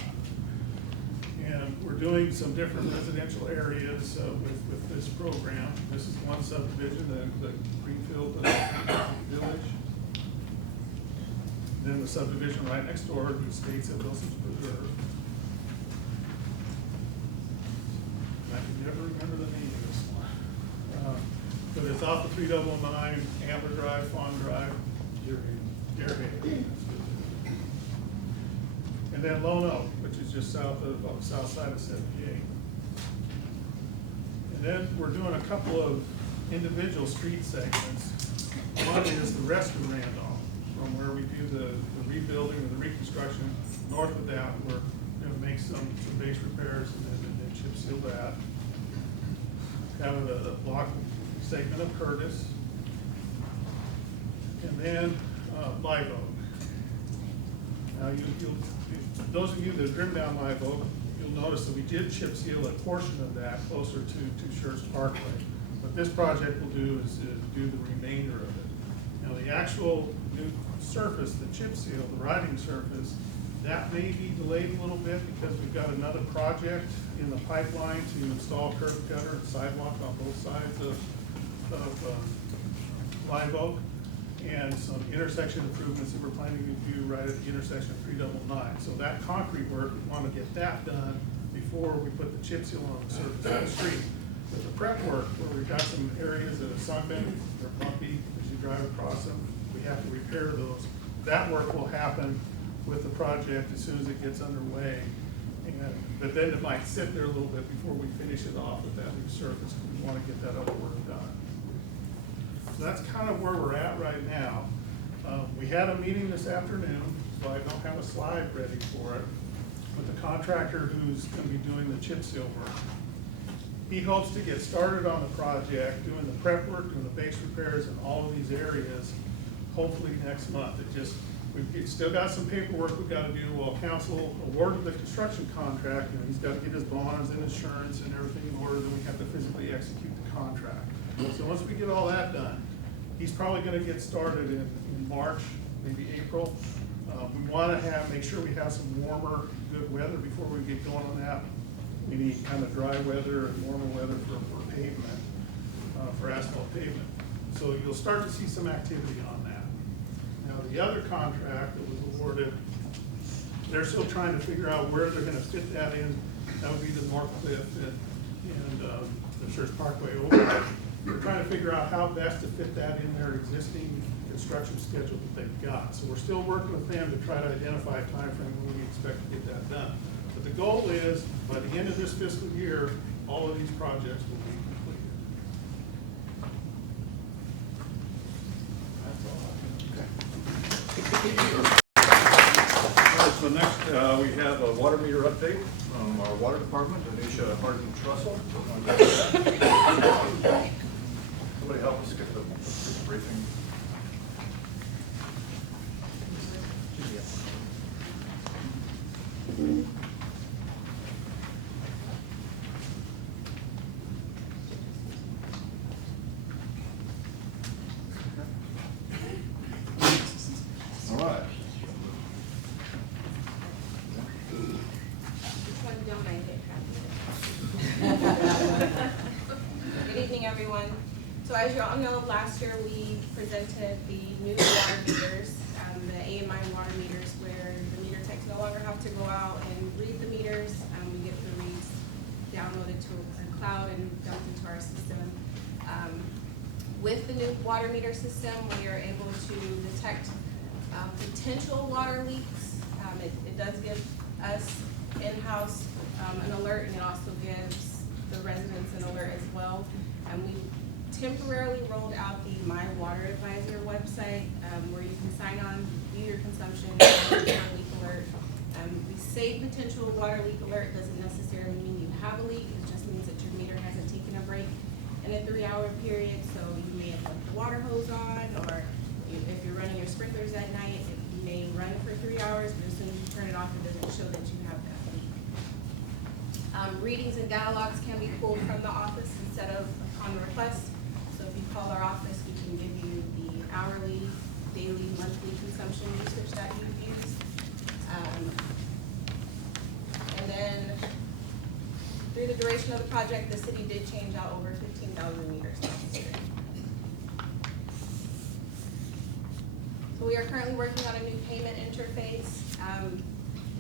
And we're doing some different residential areas with this program. This is one subdivision, the Greenfield Village. then the subdivision right next door, the estates at Wilson's Preserve. I can never remember the name of this one. But it's off the 399, Amber Drive, Fawn Drive, Deerhaven. And then Lone Oak, which is just south of, on the south side of 78. And then we're doing a couple of individual street segments. One is the rest of Randolph, from where we do the rebuilding or the reconstruction. North of that, we're going to make some base repairs and then chip seal that. Kind of a block segment of Curtis. And then Live Oak. Now, those of you that have driven down Live Oak, you'll notice that we did chip seal a portion of that closer to Schertz Parkway. What this project will do is do the remainder of it. Now, the actual new surface, the chip seal, the riding surface, that may be delayed a little bit because we've got another project in the pipeline to install curb gutter and sidewalk on both sides of Live Oak, and some intersection improvements that we're planning to do right at the intersection of 399. So that concrete work, we want to get that done before we put the chip seal on the surface of the street. But the prep work, where we've got some areas that are sunken, they're bumpy as you drive across them, we have to repair those. That work will happen with the project as soon as it gets underway. But then it might sit there a little bit before we finish it off with that new surface. We want to get that other work done. So that's kind of where we're at right now. We had a meeting this afternoon, so I don't have a slide ready for it, with the contractor who's going to be doing the chip seal work. He hopes to get started on the project, doing the prep work, doing the base repairs in all of these areas, hopefully next month. We've still got some paperwork we've got to do while council awarded the construction contract, and he's got to get his bonds and insurance and everything in order, then we have to physically execute the contract. So once we get all that done, he's probably going to get started in March, maybe April. We want to make sure we have some warmer, good weather before we get going on that. We need kind of dry weather and warmer weather for pavement, for asphalt pavement. So you'll start to see some activity on that. Now, the other contract that was awarded, they're still trying to figure out where they're going to fit that in. That would be the North Cliff and the Schertz Parkway over. They're trying to figure out how best to fit that in their existing construction schedule that they've got. So we're still working with them to try to identify a time frame when we expect to get that done. But the goal is, by the end of this fiscal year, all of these projects will be completed. All right, so next we have a water meter update from our water department, Anisha Hardin-Trussell. Somebody help us get the briefing. All right. Good evening, everyone. So as you all know, last year we presented the new water meters, the AMI water meters, where the meter techs no longer have to go out and read the meters. We get the reads downloaded to a cloud and dumped into our system. With the new water meter system, we are able to detect potential water leaks. It does give us in-house an alert, and it also gives the residents an alert as well. We temporarily rolled out the My Water Advisor website, where you can sign on, view your consumption, water leak alert. We say potential water leak alert doesn't necessarily mean you have a leak. It just means that your meter hasn't taken a break in a 3-hour period. So you may have left the water hose on, or if you're running your sprinklers at night, you may run for 3 hours, but as soon as you turn it off, it doesn't show that you have that leak. Readings and data logs can be pulled from the office instead of upon request. So if you call our office, we can give you the hourly, daily, monthly consumption usage that you've used. And then through the duration of the project, the city did change out over 15,000 meters last year. So we are currently working on a new payment interface.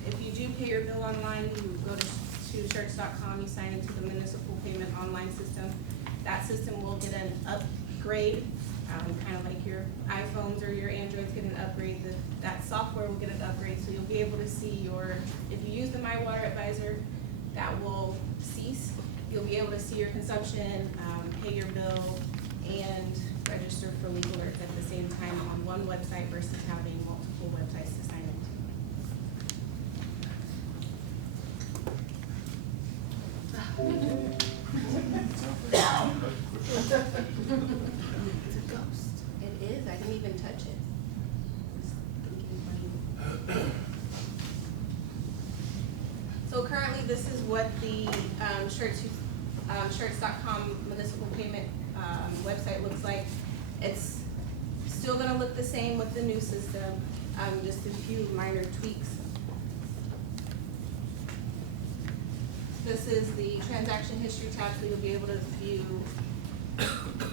If you do pay your bill online, you go to shirts.com, you sign into the municipal payment online system. That system will get an upgrade, kind of like your iPhones or your Androids get an upgrade. That software will get an upgrade, so you'll be able to see if you use the My Water Advisor, that will cease. You'll be able to see your consumption, pay your bill, and register for legal alerts at the same time on one website versus having multiple websites to sign into. It's a ghost. It is. I didn't even touch it. So currently, this is what the shirts.com municipal payment website looks like. It's still going to look the same with the new system, just a few minor tweaks. This is the transaction history tab, so you'll be able to view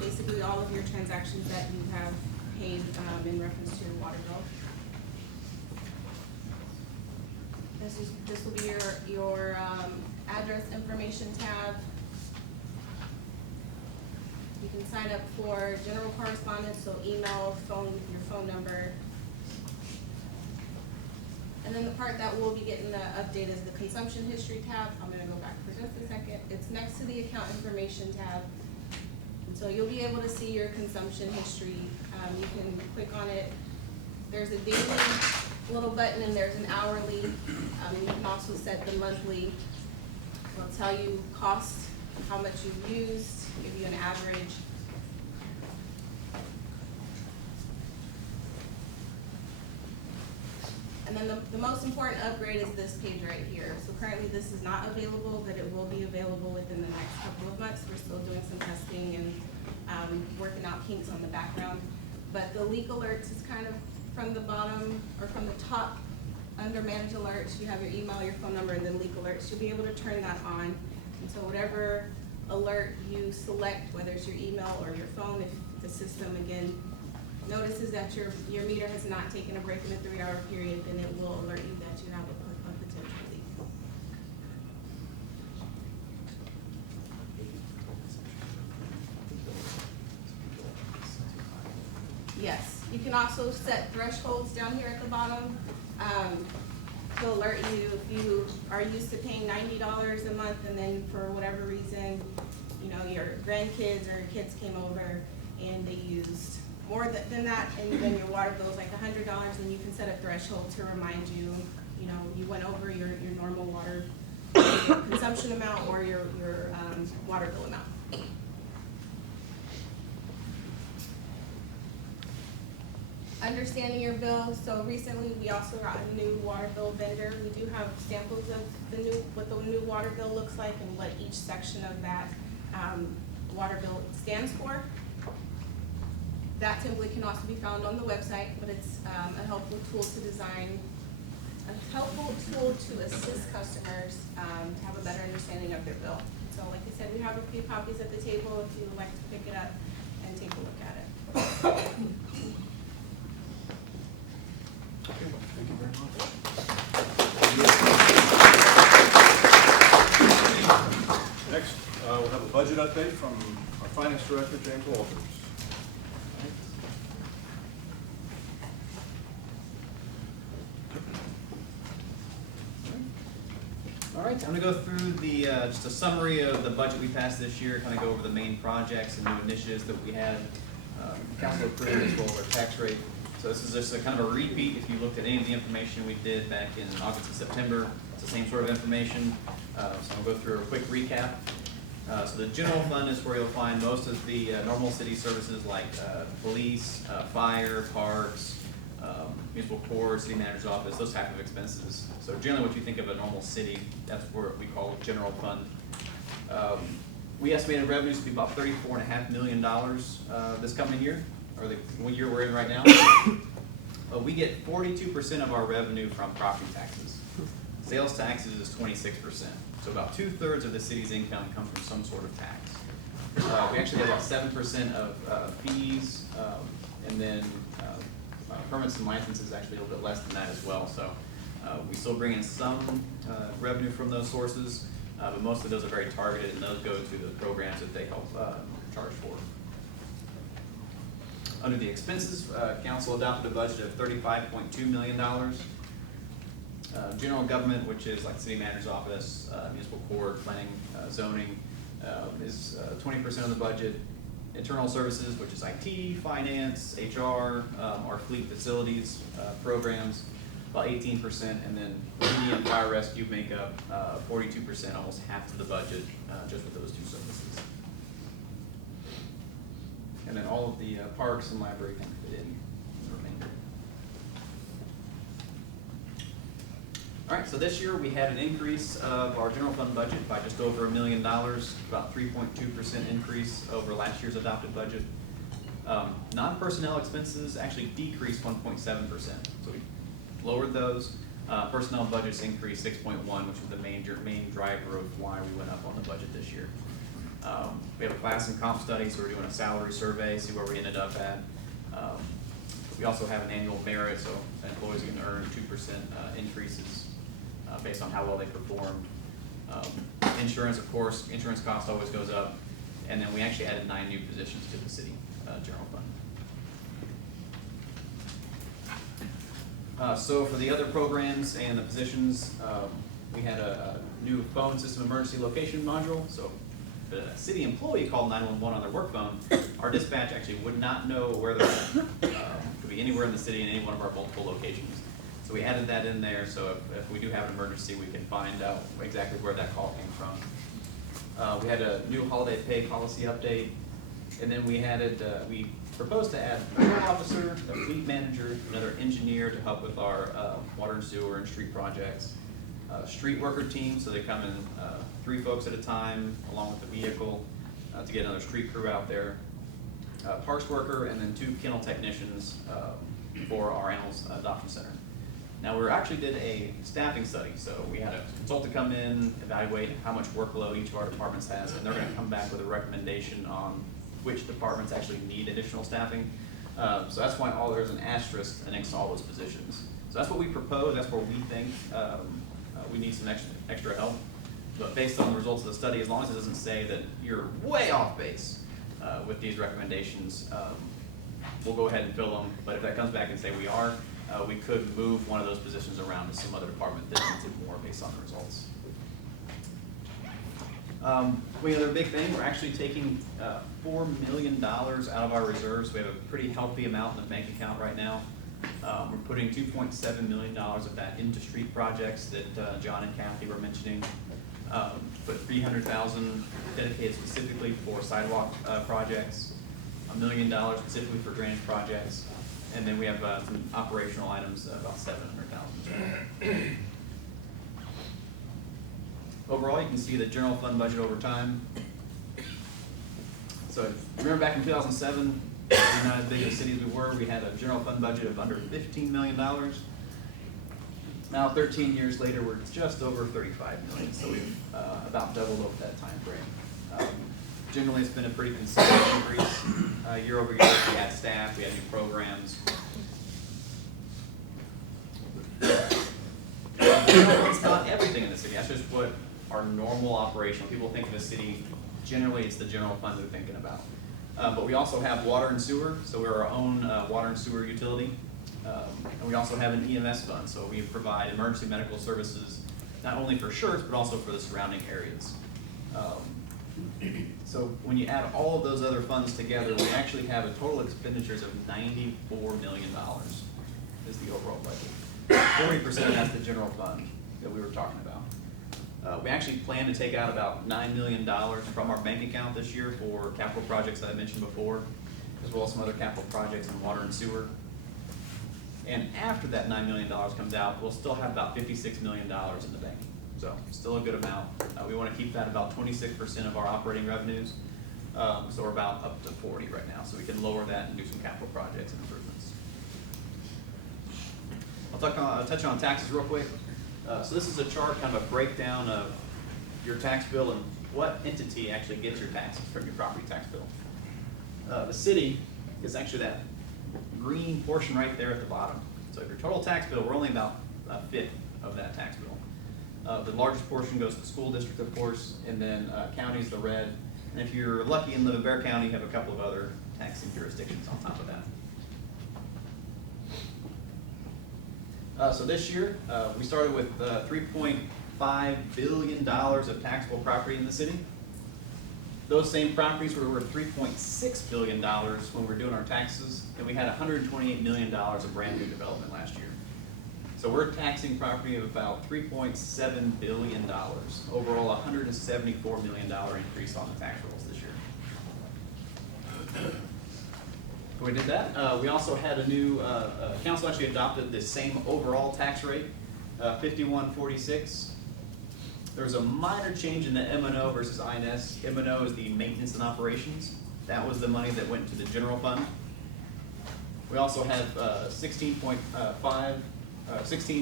basically all of your transactions that you have paid in reference to your water bill. This will be your address information tab. You can sign up for general correspondence, so email, phone, your phone number. And then the part that will be getting the update is the consumption history tab. I'm gonna go back for just a second. It's next to the account information tab. And so you'll be able to see your consumption history. You can click on it. There's a daily little button and there's an hourly. You can also set the monthly. It'll tell you cost, how much you've used, give you an average. And then the most important upgrade is this page right here. So currently this is not available, but it will be available within the next couple of months. We're still doing some testing and working out kinks on the background. But the leak alerts is kind of from the bottom, or from the top, under manage alerts. You have your email, your phone number, and then leak alerts. You'll be able to turn that on. And so whatever alert you select, whether it's your email or your phone, if the system, again, notices that your meter has not taken a break in a 3-hour period, then it will alert you that you have a potential leak. Yes, you can also set thresholds down here at the bottom to alert you if you are used to paying $90 a month, and then for whatever reason, you know, your grandkids or your kids came over and they used more than that, and then your water bill is like $100, and you can set a threshold to remind you, you know, you went over your normal water consumption amount or your water bill amount. Understanding your bill. So recently we also got a new water bill vendor. We do have samples of what the new water bill looks like and what each section of that water bill stands for. That template can also be found on the website, but it's a helpful tool to assist customers to have a better understanding of their bill. So like I said, we have a few copies at the table if you would like to pick it up and take a look at it. Thank you very much. Next, we'll have a budget update from our Finance Director, James Walters. All right, I'm going to go through the just a summary of the budget we passed this year, kind of go over the main projects and new initiatives that we had council approved, as well as our tax rate. So this is just a kind of a repeat. If you looked at any of the information we did back in August and September, it's the same sort of information. So I'll go through a quick recap. So the general fund is where you'll find most of the normal city services like police, fire, parks, municipal court, city manager's office, those type of expenses. So generally what you think of a normal city, that's where we call general fund. We estimated revenues to be about $34.5 million this coming year, or the year we're in right now. We get 42% of our revenue from property taxes. Sales taxes is 26%. So about 2/3 of the city's income comes from some sort of tax. We actually have about 7% of fees, and then permits and licenses actually a little bit less than that as well. So we still bring in some revenue from those sources, but most of those are very targeted, and those go to the programs that they help charge for. Under the expenses, council adopted a budget of $35.2 million. General government, which is like city manager's office, municipal court, planning, zoning, is 20% of the budget. Internal services, which is IT, finance, HR, our fleet facilities programs, about 18%, and then media and fire rescue make up 42%, almost half of the budget, just with those two services. And then all of the parks and library can fit in the remainder. All right, so this year we had an increase of our general fund budget by just over $1 million, about 3.2% increase over last year's adopted budget. Non-personnel expenses actually decreased 1.7%, so we lowered those. Personnel budgets increased 6.1, which was the main driver of why we went up on the budget this year. We have a class and comp study, so we're doing a salary survey, see where we ended up at. We also have an annual merit, so employees can earn 2% increases based on how well they performed. Insurance, of course, insurance cost always goes up. And then we actually added 9 new positions to the city general fund. So for the other programs and the positions, we had a new phone system emergency location module. So if a city employee called 911 on their work phone, our dispatch actually would not know where they're at. Could be anywhere in the city in any one of our multiple locations. So we added that in there, so if we do have an emergency, we can find out exactly where that call came from. We had a new holiday pay policy update, and then we added, we proposed to add a patrol officer, a fleet manager, another engineer to help with our water and sewer and street projects. Street worker team, so they come in 3 folks at a time, along with the vehicle, to get another street crew out there. Parks worker, and then 2 kennel technicians for our animals adoption center. Now, we actually did a staffing study, so we had a consultant come in, evaluate how much workload each of our departments has, and they're going to come back with a recommendation on which departments actually need additional staffing. So that's why there's an asterisk next to all those positions. So that's what we propose, that's where we think we need some extra help. But based on the results of the study, as long as it doesn't say that you're way off base with these recommendations, we'll go ahead and fill them. But if that comes back and say we are, we could move one of those positions around to some other department that needs it more based on the results. We have a big thing. We're actually taking $4 million out of our reserves. We have a pretty healthy amount in the bank account right now. We're putting $2.7 million of that into street projects that John and Kathy were mentioning. Put $300,000 dedicated specifically for sidewalk projects, $1 million specifically for drainage projects, and then we have some operational items, about $700,000. Overall, you can see the general fund budget over time. So remember back in 2007, we're not as big a city as we were. We had a general fund budget of under $15 million. Now, 13 years later, we're just over $35 million, so we've about doubled over that time frame. Generally, it's been a pretty consistent increase year over year. We had staff, we had new programs. It's not everything in the city. That's just what our normal operational. People think of the city, generally it's the general fund they're thinking about. But we also have water and sewer, so we're our own water and sewer utility. And we also have an EMS fund, so we provide emergency medical services, not only for Schertz, but also for the surrounding areas. So when you add all of those other funds together, we actually have a total expenditures of $94 million is the overall budget. 40% of that's the general fund that we were talking about. We actually plan to take out about $9 million from our bank account this year for capital projects that I mentioned before, as well as some other capital projects in water and sewer. And after that $9 million comes out, we'll still have about $56 million in the bank. So still a good amount. We want to keep that about 26% of our operating revenues. So we're about up to 40 right now. So we can lower that and do some capital projects and improvements. I'll touch on taxes real quick. So this is a chart, kind of a breakdown of your tax bill and what entity actually gets your taxes from your property tax bill. The city is actually that green portion right there at the bottom. So if your total tax bill, we're only about a fifth of that tax bill. The largest portion goes to the school district, of course, and then county's the red. And if you're lucky and live in Bexar County, you have a couple of other taxing jurisdictions on top of that. So this year, we started with $3.5 billion of taxable property in the city. Those same properties were worth $3.6 billion when we were doing our taxes, and we had $128 million of brand new development last year. So we're taxing property of about $3.7 billion, overall $174 million increase on the tax rolls this year. We did that. We also had a new, council actually adopted the same overall tax rate, 5146. There was a minor change in the M&O versus INS. M&O is the maintenance and operations. That was the money that went to the general fund. We also have 16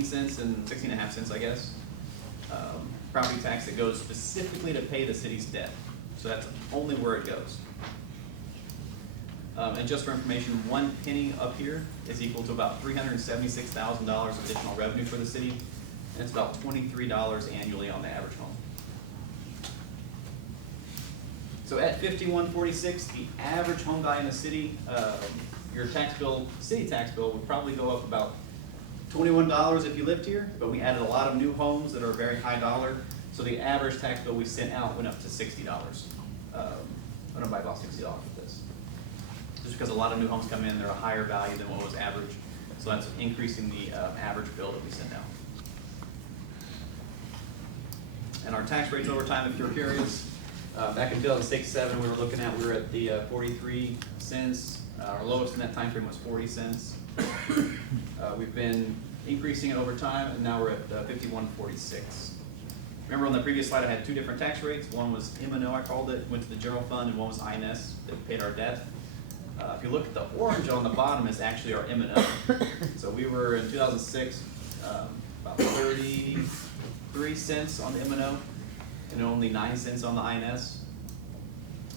cents and 16.5 cents, I guess, property tax that goes specifically to pay the city's debt. So that's only where it goes. And just for information, 1 penny up here is equal to about $376,000 of additional revenue for the city. And it's about $23 annually on the average home. So at 5146, the average home value in the city, your tax bill, city tax bill, would probably go up about $21 if you lived here, but we added a lot of new homes that are very high dollar. So the average tax bill we sent out went up to $60. I don't buy about $60 with this. Just because a lot of new homes come in, they're a higher value than what was average. So that's increasing the average bill that we send out. And our tax rates over time, if you're curious, back in 2006-07, we were at the 43 cents. Our lowest in that time frame was 40 cents. We've been increasing it over time, and now we're at 51.46. Remember on the previous slide, I had two different tax rates. One was M&O, I called it, went to the general fund, and one was INS that paid our debt. If you look at the orange on the bottom, is actually our M&O. So we were in 2006 about 33 cents on the M&O and only 9 cents on the INS.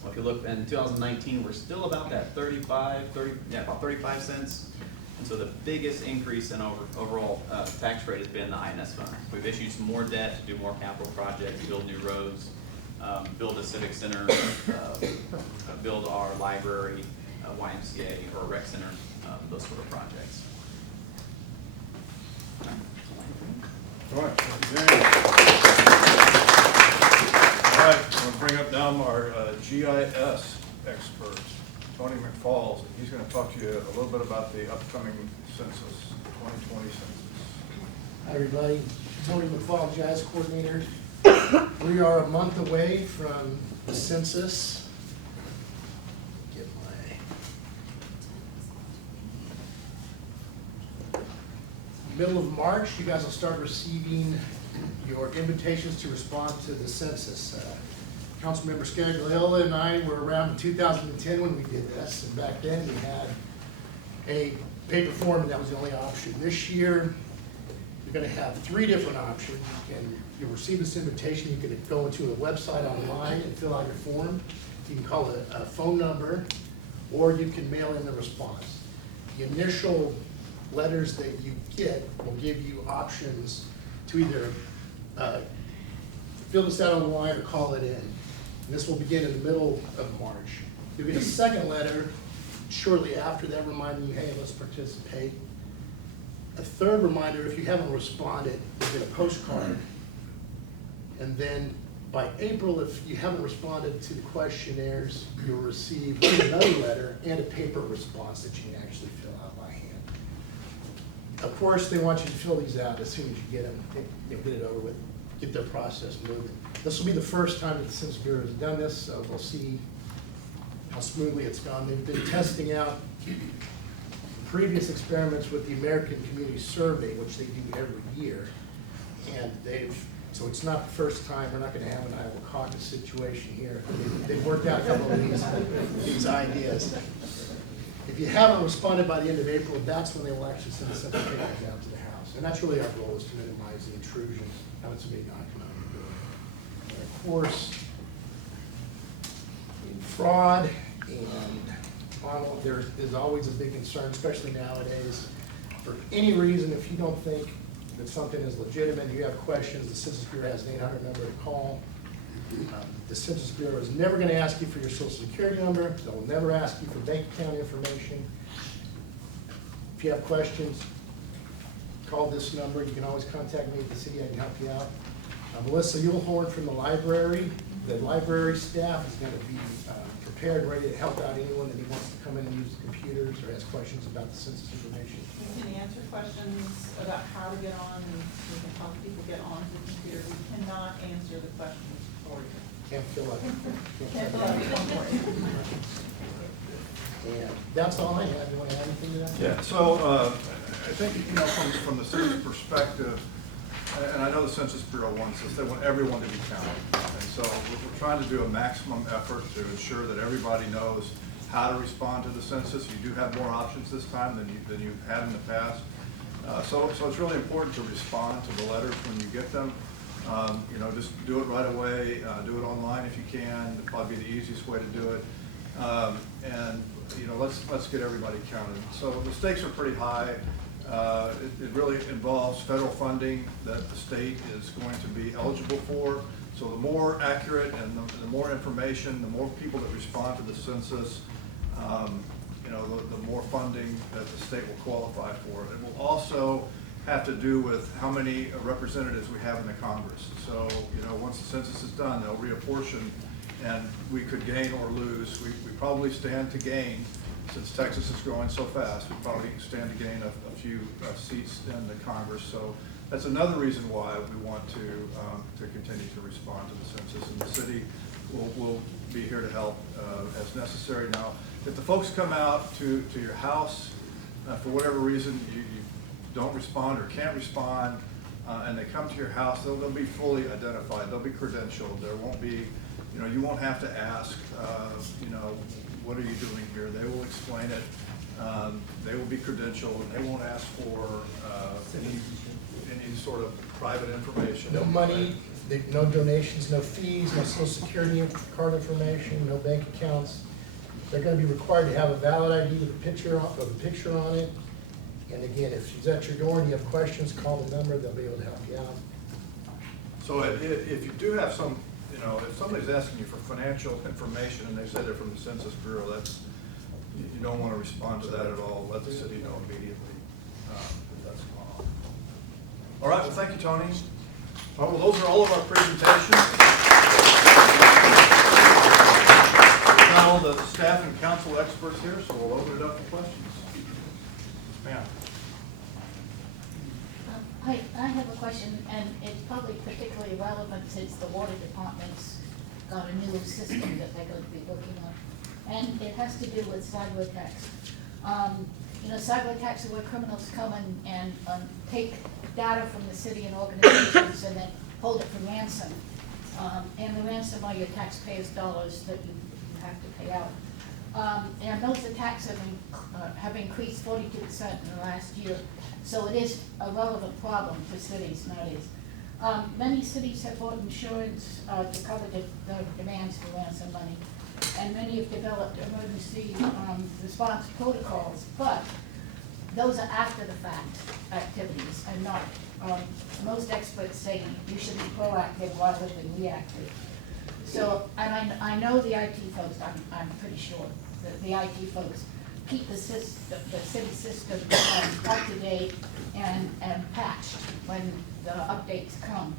Well, if you look in 2019, we're still about that about 35 cents. And so the biggest increase in overall tax rate has been the INS fund. We've issued some more debt to do more capital projects, build new roads, build a civic center, build our library, YMCA, or rec center, those sort of projects. All right, thank you, All right, I'm going to bring up now our GIS expert, Tony McFalls, and he's going to talk to you a little bit about the upcoming census, 2020 census. Hi everybody, Tony McFalls, GIS coordinator. We are a month away from the census. Middle of March, you guys will start receiving your invitations to respond to the census. Councilmember Scagliola and I were around in 2010 when we did this, and back then we had a paper form and that was the only option. This year, you're going to have 3 different options. You'll receive this invitation, you can go into a website online and fill out your form. You can call a phone number, or you can mail in the response. The initial letters that you get will give you options to either fill this out online or call it in. And this will begin in the middle of March. You'll get a second letter shortly after that reminding you, hey, let's participate. A third reminder, if you haven't responded, you'll get a postcard. And then by April, if you haven't responded to the questionnaires, you'll receive another letter and a paper response that you can actually fill out by hand. Of course, they want you to fill these out as soon as you get them. They'll get it over with, get their process moving. This will be the first time that the Census Bureau has done this, so we'll see how smoothly it's gone. They've been testing out previous experiments with the American Community Survey, which they do every year. And so it's not the first time. We're not going to have an Iowa caucus situation here. They've worked out a couple of these ideas. If you haven't responded by the end of April, that's when they will actually send the census papers down to the House. And that's really our goal, is to minimize the intrusion, having somebody not come out and do it. And of course, in fraud and there is always a big concern, especially nowadays. For any reason, if you don't think that something is legitimate, you have questions, the Census Bureau has an 800 number to call. The Census Bureau is never going to ask you for your Social Security number. They'll never ask you for bank account information. If you have questions, call this number. You can always contact me at the city. I can help you out. Melissa Yulhorn from the library. The library staff is going to be prepared and ready to help out anyone that wants to come in and use the computers or has questions about the census information. We can answer questions about how to get on, and we can help people get onto the computer. We cannot answer the questions for you. Can't fill out. Can't fill out the form for you. And that's all I have. You want to add anything to that? Yeah, so I think, from the city's perspective, and I know the Census Bureau wants this, they want everyone to be counted. And so we're trying to do a maximum effort to ensure that everybody knows how to respond to the census. You do have more options this time than you've had in the past. So it's really important to respond to the letters when you get them. Just do it right away, do it online if you can. It'd probably be the easiest way to do it. Let's get everybody counted. So the stakes are pretty high. It really involves federal funding that the state is going to be eligible for. So the more accurate and the more information, the more people that respond to the census, the more funding that the state will qualify for. It will also have to do with how many representatives we have in the Congress. So, once the census is done, they'll reapportion, and we could gain or lose. We probably stand to gain. Since Texas is growing so fast, we probably stand to gain a few seats in the Congress. So that's another reason why we want to continue to respond to the census, and the city will be here to help as necessary. Now, if the folks come out to your house for whatever reason you don't respond or can't respond, and they come to your house, they'll be fully identified. They'll be credentialed. There won't be, you won't have to ask, what are you doing here? They will explain it. They will be credentialed, and they won't ask for any sort of private information. No money, no donations, no fees, no Social Security card information, no bank accounts. They're going to be required to have a valid ID with a picture on it. And again, if she's at your door and you have questions, call the number. They'll be able to help you out. So if you do have some, if somebody's asking you for financial information and they say they're from the Census Bureau, you don't want to respond to that at all. Let the city know immediately if that's going on. All right, well, thank you, Tony. All right, well, those are all of our presentations. Now all the staff and council experts here, so we'll open it up for questions. Ma'am. I have a question, and it's probably particularly relevant since the water department's got a new system that they're going to be working on. And it has to do with cyber attacks. Cyber attacks are where criminals come and take data from the city and organizations and then hold it for ransom. And the ransom are your taxpayers' dollars that you have to pay out. And those attacks have increased 42% in the last year. So it is a relevant problem for cities nowadays. Many cities have bought insurance to cover the demands for ransom money. And many have developed emergency response protocols. But those are after the fact activities and not. Most experts say you should be proactive rather than reactive. So, and I know the IT folks, I'm pretty sure that the IT folks keep the city system up to date and patched when the updates come.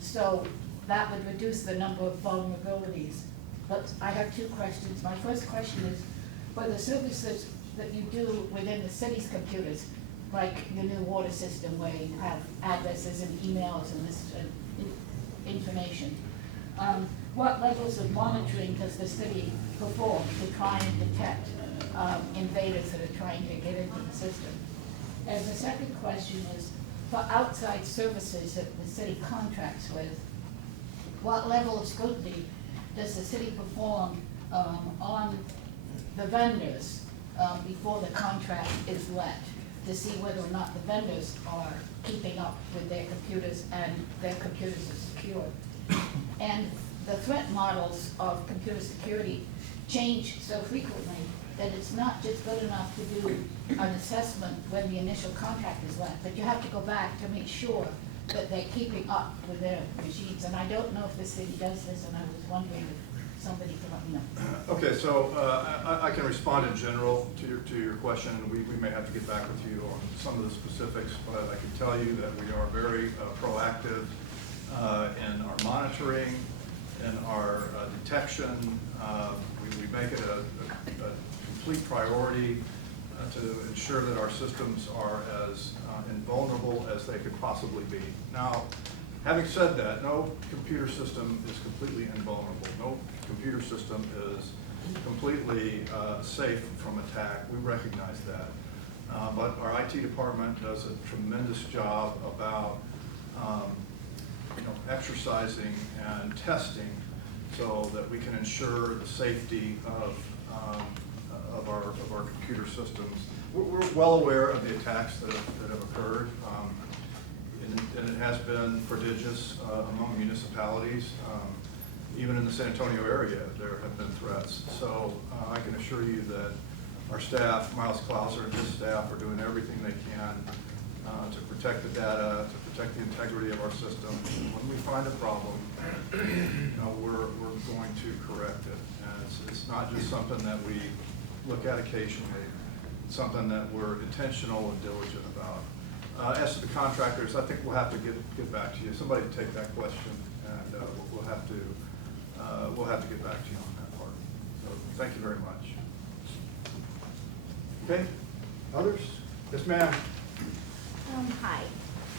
So that would reduce the number of vulnerabilities. But I have two questions. My first question is, for the services that you do within the city's computers, like your new water system where you have addresses and emails and this information, what levels of monitoring does the city perform to try and detect invaders that are trying to get into the system? And the second question is, for outside services that the city contracts with, what level of scrutiny does the city perform on the vendors before the contract is let, to see whether or not the vendors are keeping up with their computers and their computers are secure? And the threat models of computer security change so frequently that it's not just good enough to do an assessment when the initial contract is left, but you have to go back to make sure that they're keeping up with their machines. And I don't know if the city does this, and I was wondering if somebody could let me know. Okay, so I can respond in general to your question, and we may have to get back with you on some of the specifics, but I can tell you that we are very proactive in our monitoring, in our detection. We make it a complete priority to ensure that our systems are as invulnerable as they could possibly be. Now, having said that, no computer system is completely invulnerable. No computer system is completely safe from attack. We recognize that. But our IT department does a tremendous job about exercising and testing so that we can ensure the safety of our computer systems. We're well aware of the attacks that have occurred, and it has been prodigious among municipalities. Even in the San Antonio area, there have been threats. So I can assure you that our staff, Miles Klauser and his staff, are doing everything they can to protect the data, to protect the integrity of our system. When we find a problem, we're going to correct it. And it's not just something that we look at occasionally. It's something that we're intentional and diligent about. As to the contractors, I think we'll have to get back to you. Somebody take that question, and we'll have to get back to you on that part. So thank you very much. Okay, others? Yes, ma'am. Hi.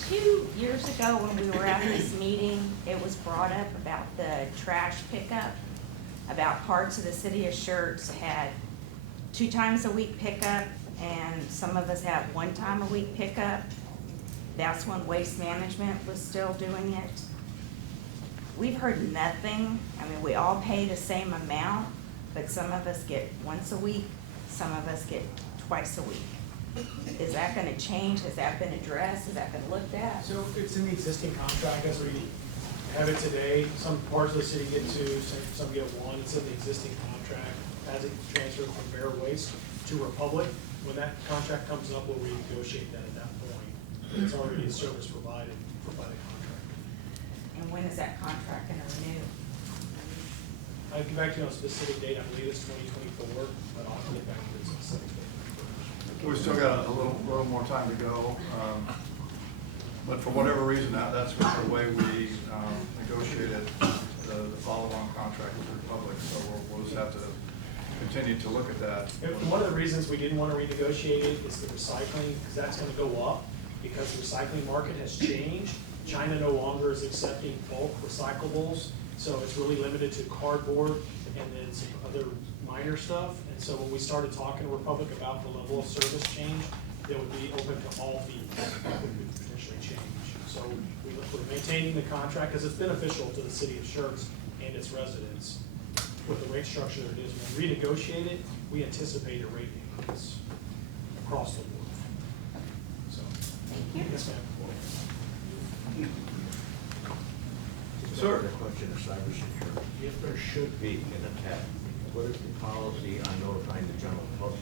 2 years ago when we were at this meeting, it was brought up about the trash pickup, about parts of the city of Schertz had 2 times a week pickup, and some of us have 1 time a week pickup. That's when Waste Management was still doing it. We've heard nothing. I mean, we all pay the same amount, but some of us get once a week, some of us get twice a week. Is that gonna change? Has that been addressed? Has that been looked at? So it's in the existing contract as we have it today. Some parts of the city get 2, some get 1. It's in the existing contract as it transferred from Bear Waste to Republic. When that contract comes up, we'll renegotiate that at that point. It's already a service provided by the contractor. And when is that contract gonna renew? I'll get back to you on a specific date. I believe it's 2024, but I'll get back to you on a specific date. We've still got a little more time to go, but for whatever reason, that's the way we negotiated the follow-on contract with the Republic. So we'll just have to continue to look at that. And one of the reasons we didn't want to renegotiate it is the recycling, because that's going to go up because the recycling market has changed. China no longer is accepting bulk recyclables, so it's really limited to cardboard and then some other minor stuff. And so when we started talking to Republic about the level of service change, that would be open to all fees that would potentially change. So we're maintaining the contract because it's beneficial to the city of Schertz and its residents. With the rate structure that it is, when we renegotiate it, we anticipate a rate increase across the board. So, yes, ma'am. Sir. The question of cybersecurity. If there should be an attack, what is the policy on notifying the general public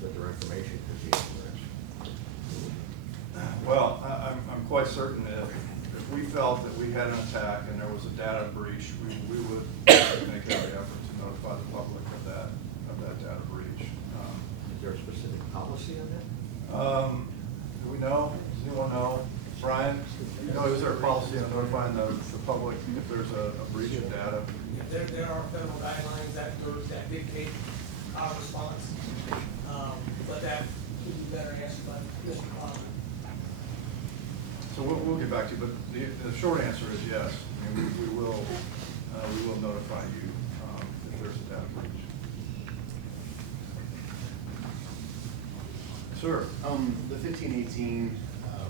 that their information could be at risk? Well, I'm quite certain if we felt that we had an attack and there was a data breach, we would make every effort to notify the public of that data breach. Is there a specific policy on that? Do we know? Does anyone know? Brian, is there a policy on notifying the public if there's a breach of data? There are federal guidelines that dictate our response, but that would be better answered by Mr. Connor. So we'll get back to you, but the short answer is yes. I mean, we will notify you if there's a data breach. Sir. The 1518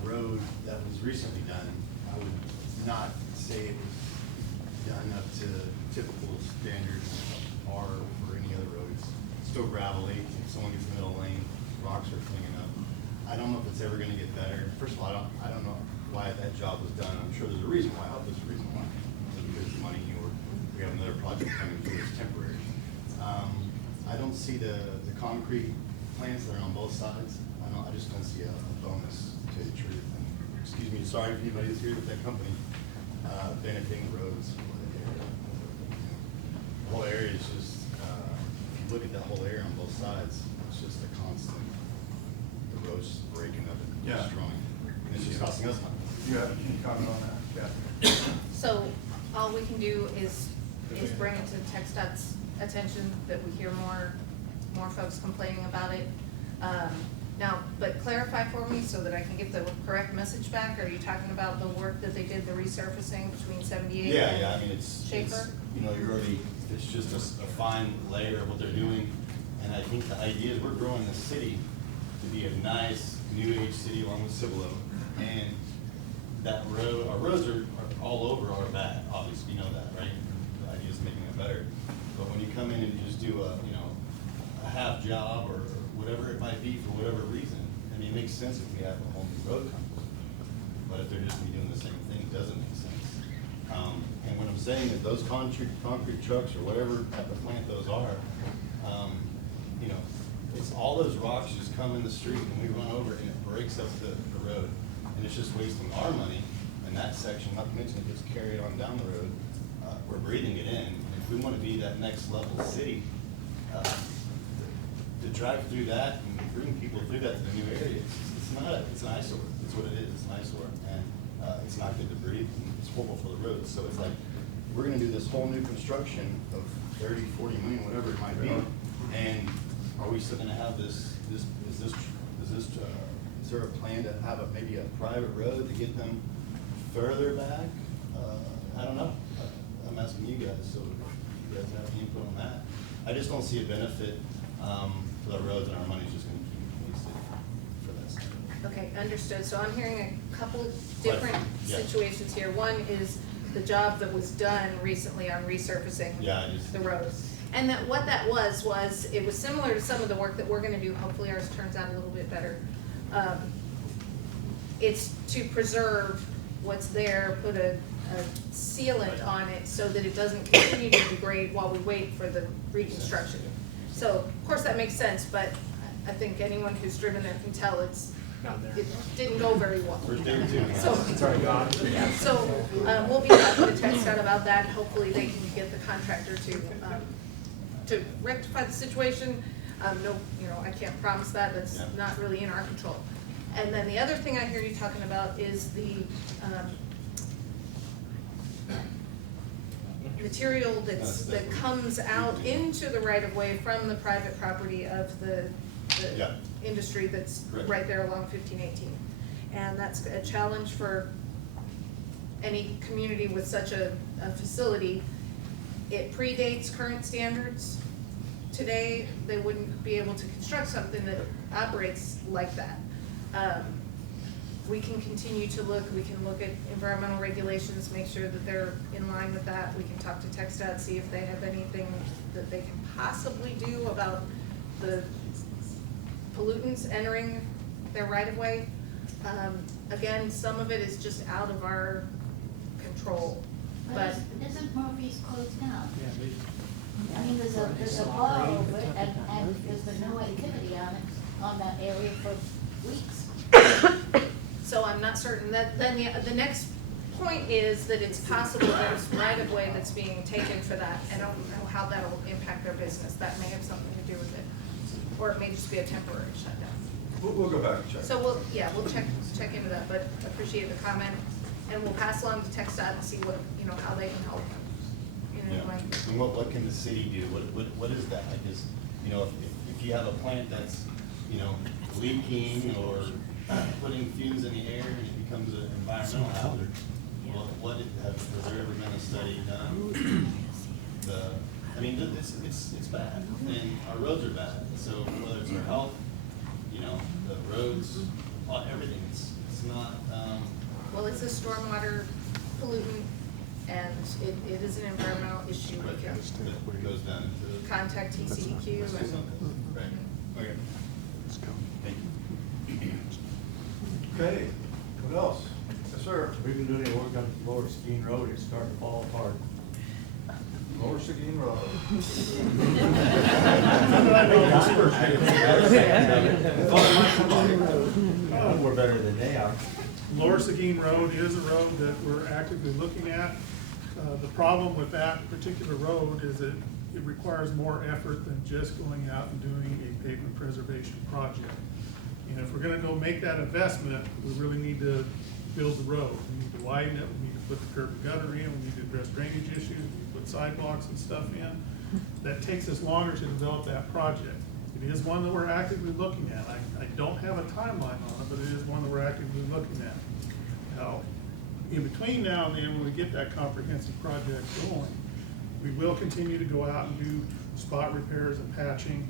road that was recently done, I would not say it was done up to typical standards or for any other roads. Still gravelly. If someone gets in the middle lane, rocks are flinging up. I don't know if it's ever going to get better. First of all, I don't know why that job was done. I'm sure there's a reason why. I hope there's a reason why. Because the money, or we have another project coming through that's temporary. I don't see the the concrete plants that are on both sides, I just don't see a bonus, to tell you the truth. And, excuse me, sorry if anybody's here with that company, benefiting the roads. The whole area is just, if you look at that whole area on both sides, it's just a constant, the roads just breaking up and destroying. And it's just costing us money. You have any comment on that? Yeah. So all we can do is bring it to TxDOT's attention that we hear more folks complaining about it. Now, but clarify for me so that I can get the correct message back. Are you talking about the work that they did, the resurfacing between 78 and Yeah, I mean, it's, you know, you're already, it's just a fine layer of what they're doing. And I think the idea is we're growing the city to be a nice, new age city along with Cibolo. And that road, our roads are all over are bad, obviously, you know that, right? The idea is making it better. But when you come in and you just do a, you know, a half job or whatever it might be for whatever reason, I mean, it makes sense if we have a whole new road company. But if they're just gonna be doing the same thing, it doesn't make sense. And what I'm saying is those concrete trucks or whatever type of plant those are, you know, it's all those rocks just come in the street and we run over it and it breaks up the road. And it's just wasting our money in that section, not to mention it gets carried on down the road. We're breathing it in. And if we want to be that next level city, to drive through that and bring people through that to the new area, it's an eyesore. It's what it is, it's an eyesore. And it's not good to breathe, and it's horrible for the roads. So it's like, we're gonna do this whole new construction of 30, 40 million, whatever it might be. And are we still gonna have is there a plan to have maybe a private road to get them further back? I don't know. I'm asking you guys, so if you guys have any input on that. I just don't see a benefit to the roads, and our money's just gonna keep wasted for that stuff. Okay, understood. So I'm hearing a couple different Yeah. situations here. One is the job that was done recently on resurfacing the roads. And that what that was it was similar to some of the work that we're gonna do. Hopefully ours turns out a little bit better. It's to preserve what's there, put a sealant on it so that it doesn't continue to degrade while we wait for the reconstruction. So, of course, that makes sense, but I think anyone who's driven there can tell it didn't go very well. So we'll be talking to TxDOT about that. Hopefully they can get the contractor to rectify the situation. No, you know, I can't promise that. That's not really in our control. And then the other thing I hear you talking about is the material that comes out into the right of way from the private property of the industry that's right there along 1518. And that's a challenge for any community with such a facility. It predates current standards. Today, they wouldn't be able to construct something that operates like that. We can continue to look, we can look at environmental regulations, make sure that they're in line with that. We can talk to TxDOT, see if they have anything that they can possibly do about the pollutants entering their right-of-way. Again, some of it is just out of our control, but. Isn't Murphy's closed down? I mean, there's a bar over it, and there's been no activity on that area for weeks. So I'm not certain that, then the next point is that it's possible there's right of way that's being taken for that. I don't know how that'll impact their business. That may have something to do with it. Or it may just be a temporary shutdown. We'll go back and check. So we'll check into that, but appreciate the comment. And we'll pass along to TxDOT and see what, you know, how they can help. And what can the city do? What is that? Because, you know, if you have a plant that's, you know, leaking or putting fumes in the air and it becomes an environmental hazard, well, has there ever been a study done? I mean, it's bad, and our roads are bad. So whether it's our health, you know, the roads, everything, it's not. Well, it's a stormwater pollutant, and it is an environmental issue. It goes down to contact TCEQ. Right. Okay. Let's go. Thank you. Okay, what else? Yes, sir. We've been doing any work on Lower Skeen Road, it's starting to fall apart. Lower Seguin Road. We're better than they are. Lower Seguin Road is a road that we're actively looking at. The problem with that particular road is that it requires more effort than just going out and doing a pavement preservation project. And if we're gonna go make that investment, we really need to build the road. We need to widen it, we need to put the curb and gutter in, we need to address drainage issues, we need to put sidewalks and stuff in. That takes us longer to develop that project. It is one that we're actively looking at. I don't have a timeline on it, but it is one that we're actively looking at. Now, in between now and then, when we get that comprehensive project going, we will continue to go out and do spot repairs and patching.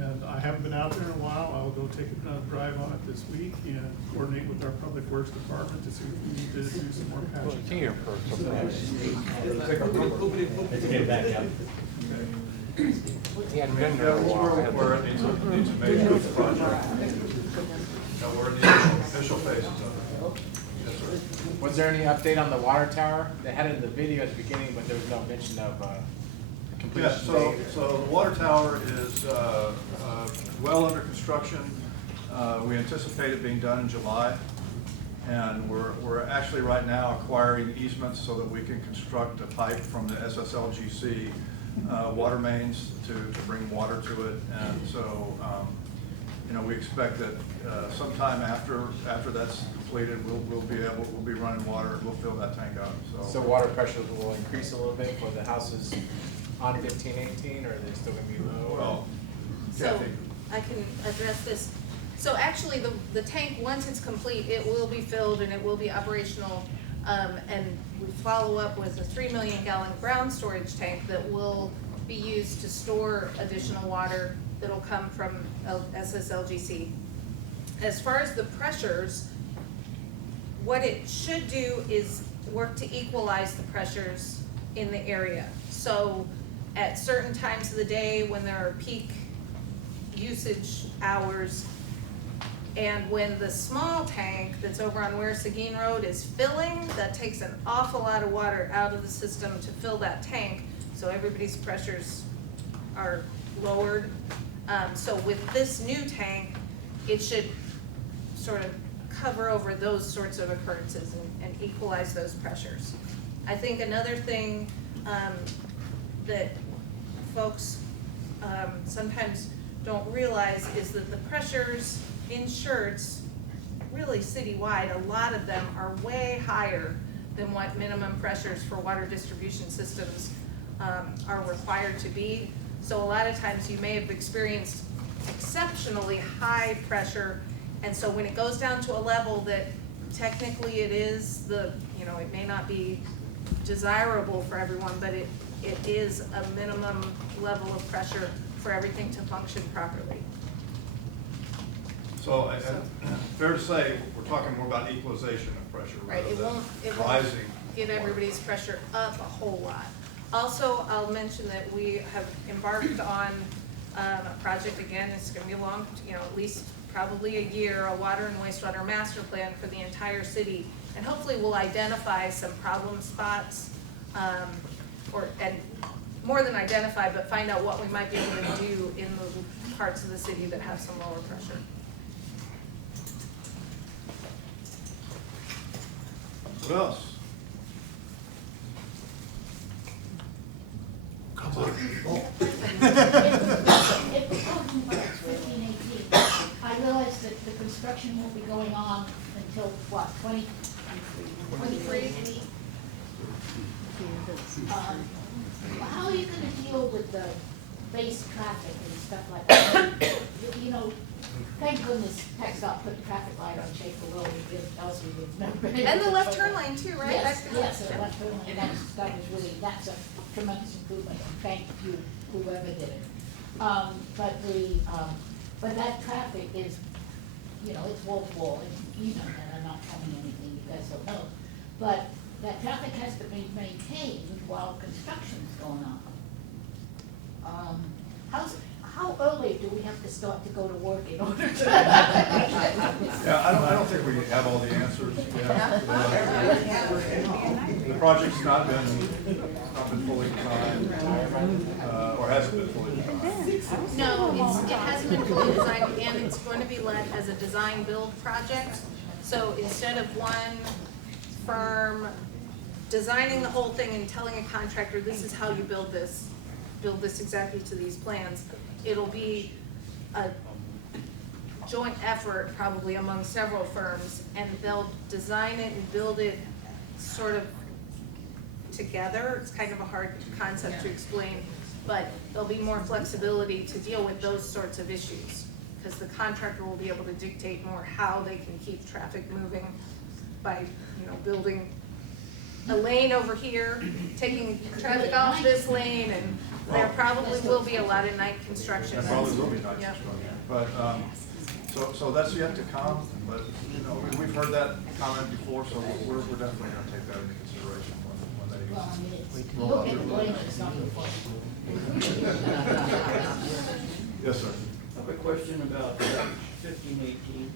And I haven't been out there in a while. I'll go take a drive on it this week and coordinate with our Public Works Department to see if we need to do some more patching. Let's get back up. Where it needs to make the project. Now we're in the official phases of it. Yes, sir. Was there any update on the water tower? They had it in the video at the beginning, but there was no mention of completion date. So the water tower is well under construction. We anticipate it being done in July. And we're actually right now acquiring easements so that we can construct a pipe from the SSLGC water mains to bring water to it. And so, we expect that sometime after that's completed, we'll be running water and we'll fill that tank up. So water pressures will increase a little bit for the houses on 1518, or are they still going to be low? Well, So I can address this. So actually, the tank, once it's complete, it will be filled and it will be operational. And we follow up with a 3 million gallon ground storage tank that will be used to store additional water that'll come from SSLGC. As far as the pressures, what it should do is work to equalize the pressures in the area. So at certain times of the day when there are peak usage hours, and when the small tank that's over on Ware Seguin Road is filling, that takes an awful lot of water out of the system to fill that tank, so everybody's pressures are lowered. So with this new tank, it should sort of cover over those sorts of occurrences and equalize those pressures. I think another thing that folks sometimes don't realize is that the pressures in Schertz, really citywide, a lot of them are way higher than what minimum pressures for water distribution systems are required to be. So a lot of times you may have experienced exceptionally high pressure, and so when it goes down to a level that technically it is it may not be desirable for everyone, but it is a minimum level of pressure for everything to function properly. So fair to say, we're talking more about equalization of pressure Right, rather it than won't rising. get everybody's pressure up a whole lot. Also, I'll mention that we have embarked on a project, again, it's gonna be a long, at least probably a year, a water and wastewater master plan for the entire city. And hopefully we'll identify some problem spots, and more than identify, but find out what we might be able to do in the parts of the city that have some lower pressure. What else? If we're talking about 1518, I realize that the construction won't be going on until what, 23? How are you gonna deal with the base traffic and stuff like that? Thank goodness TxDOT put the traffic light on Schaefer Road, else we would never been able to. And the left turn lane too, right? Yes, the left turn lane, that's a tremendous improvement, and thank you, whoever did it. But that traffic is, it's wall to wall, and and I'm not telling you anything you guys don't know. But that traffic has to be maintained while construction's going on. How early do we have to start to go to work in order to? Yeah, I don't think we have all the answers. The project's not been been fully designed, or has it been fully designed? No, it hasn't been fully designed, and it's going to be led as a design-build project. So instead of one firm designing the whole thing and telling a contractor, this is how you build this exactly to these plans, it'll be a joint effort probably among several firms, and they'll design it and build it sort of together. It's kind of a hard concept to explain, but there'll be more flexibility to deal with those sorts of issues, because the contractor will be able to dictate more how they can keep traffic moving by, building a lane over here, taking traffic off this lane, and there probably will be a lot of night construction. There probably will be night Yep. construction, but, so that's yet to come, but, we've heard that comment before, so we're definitely gonna take that into consideration when they. Well, I mean, it's, you look at the blame, it's not your fault. Yes, sir. I have a question about 1518.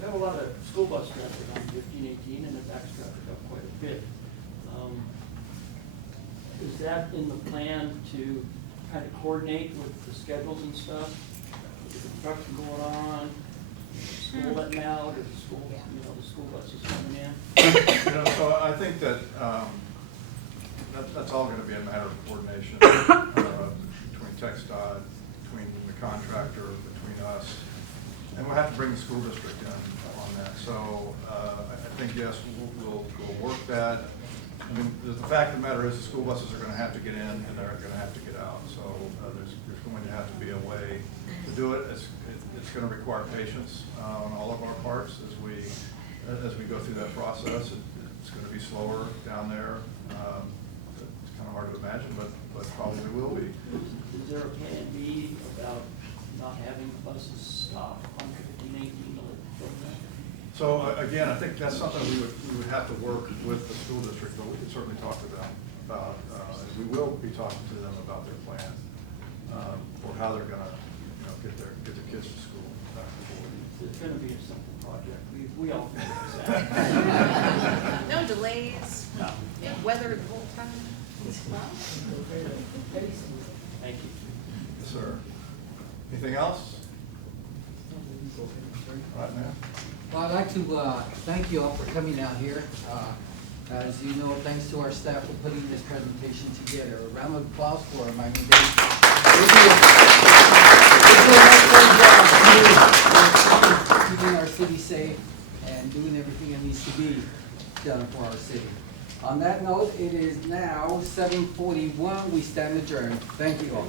We have a lot of school bus traffic on 1518, and the tax traffic up quite a bit. Is that in the plan to kind of coordinate with the schedules and stuff? With the construction going on, school letting out, or the school, the school buses coming in? So I think that, that's all gonna be a matter of coordination, between TxDOT, between the contractor, between us, and we'll have to bring the school district in on that. So, I think, yes, we'll work that. I mean, the fact of the matter is the school buses are gonna have to get in and they're gonna have to get out. So, there's going to have to be a way to do it. It's gonna require patience, on all of our parts as we go through that process. It's gonna be slower down there. It's kind of hard to imagine, but probably will be. Is there a plan B about not having buses stop on 1518 to let them go? So again, I think that's something we would have to work with the school district, but we can certainly talk to them about, we will be talking to them about their plan, for how they're gonna, get the kids to school back and forth. It's gonna be a simple project. We all think it's that. No delays. No. Yeah, weather the whole time. Thank you. Yes, sir. Anything else? All right, man. Well, I'd like to thank you all for coming out here. As you know, thanks to our staff for putting this presentation together. A round of applause for them. I mean, they do keeping our city safe and doing everything that needs to be done for our city. On that note, it is now 7:41. We stand adjourned. Thank you all.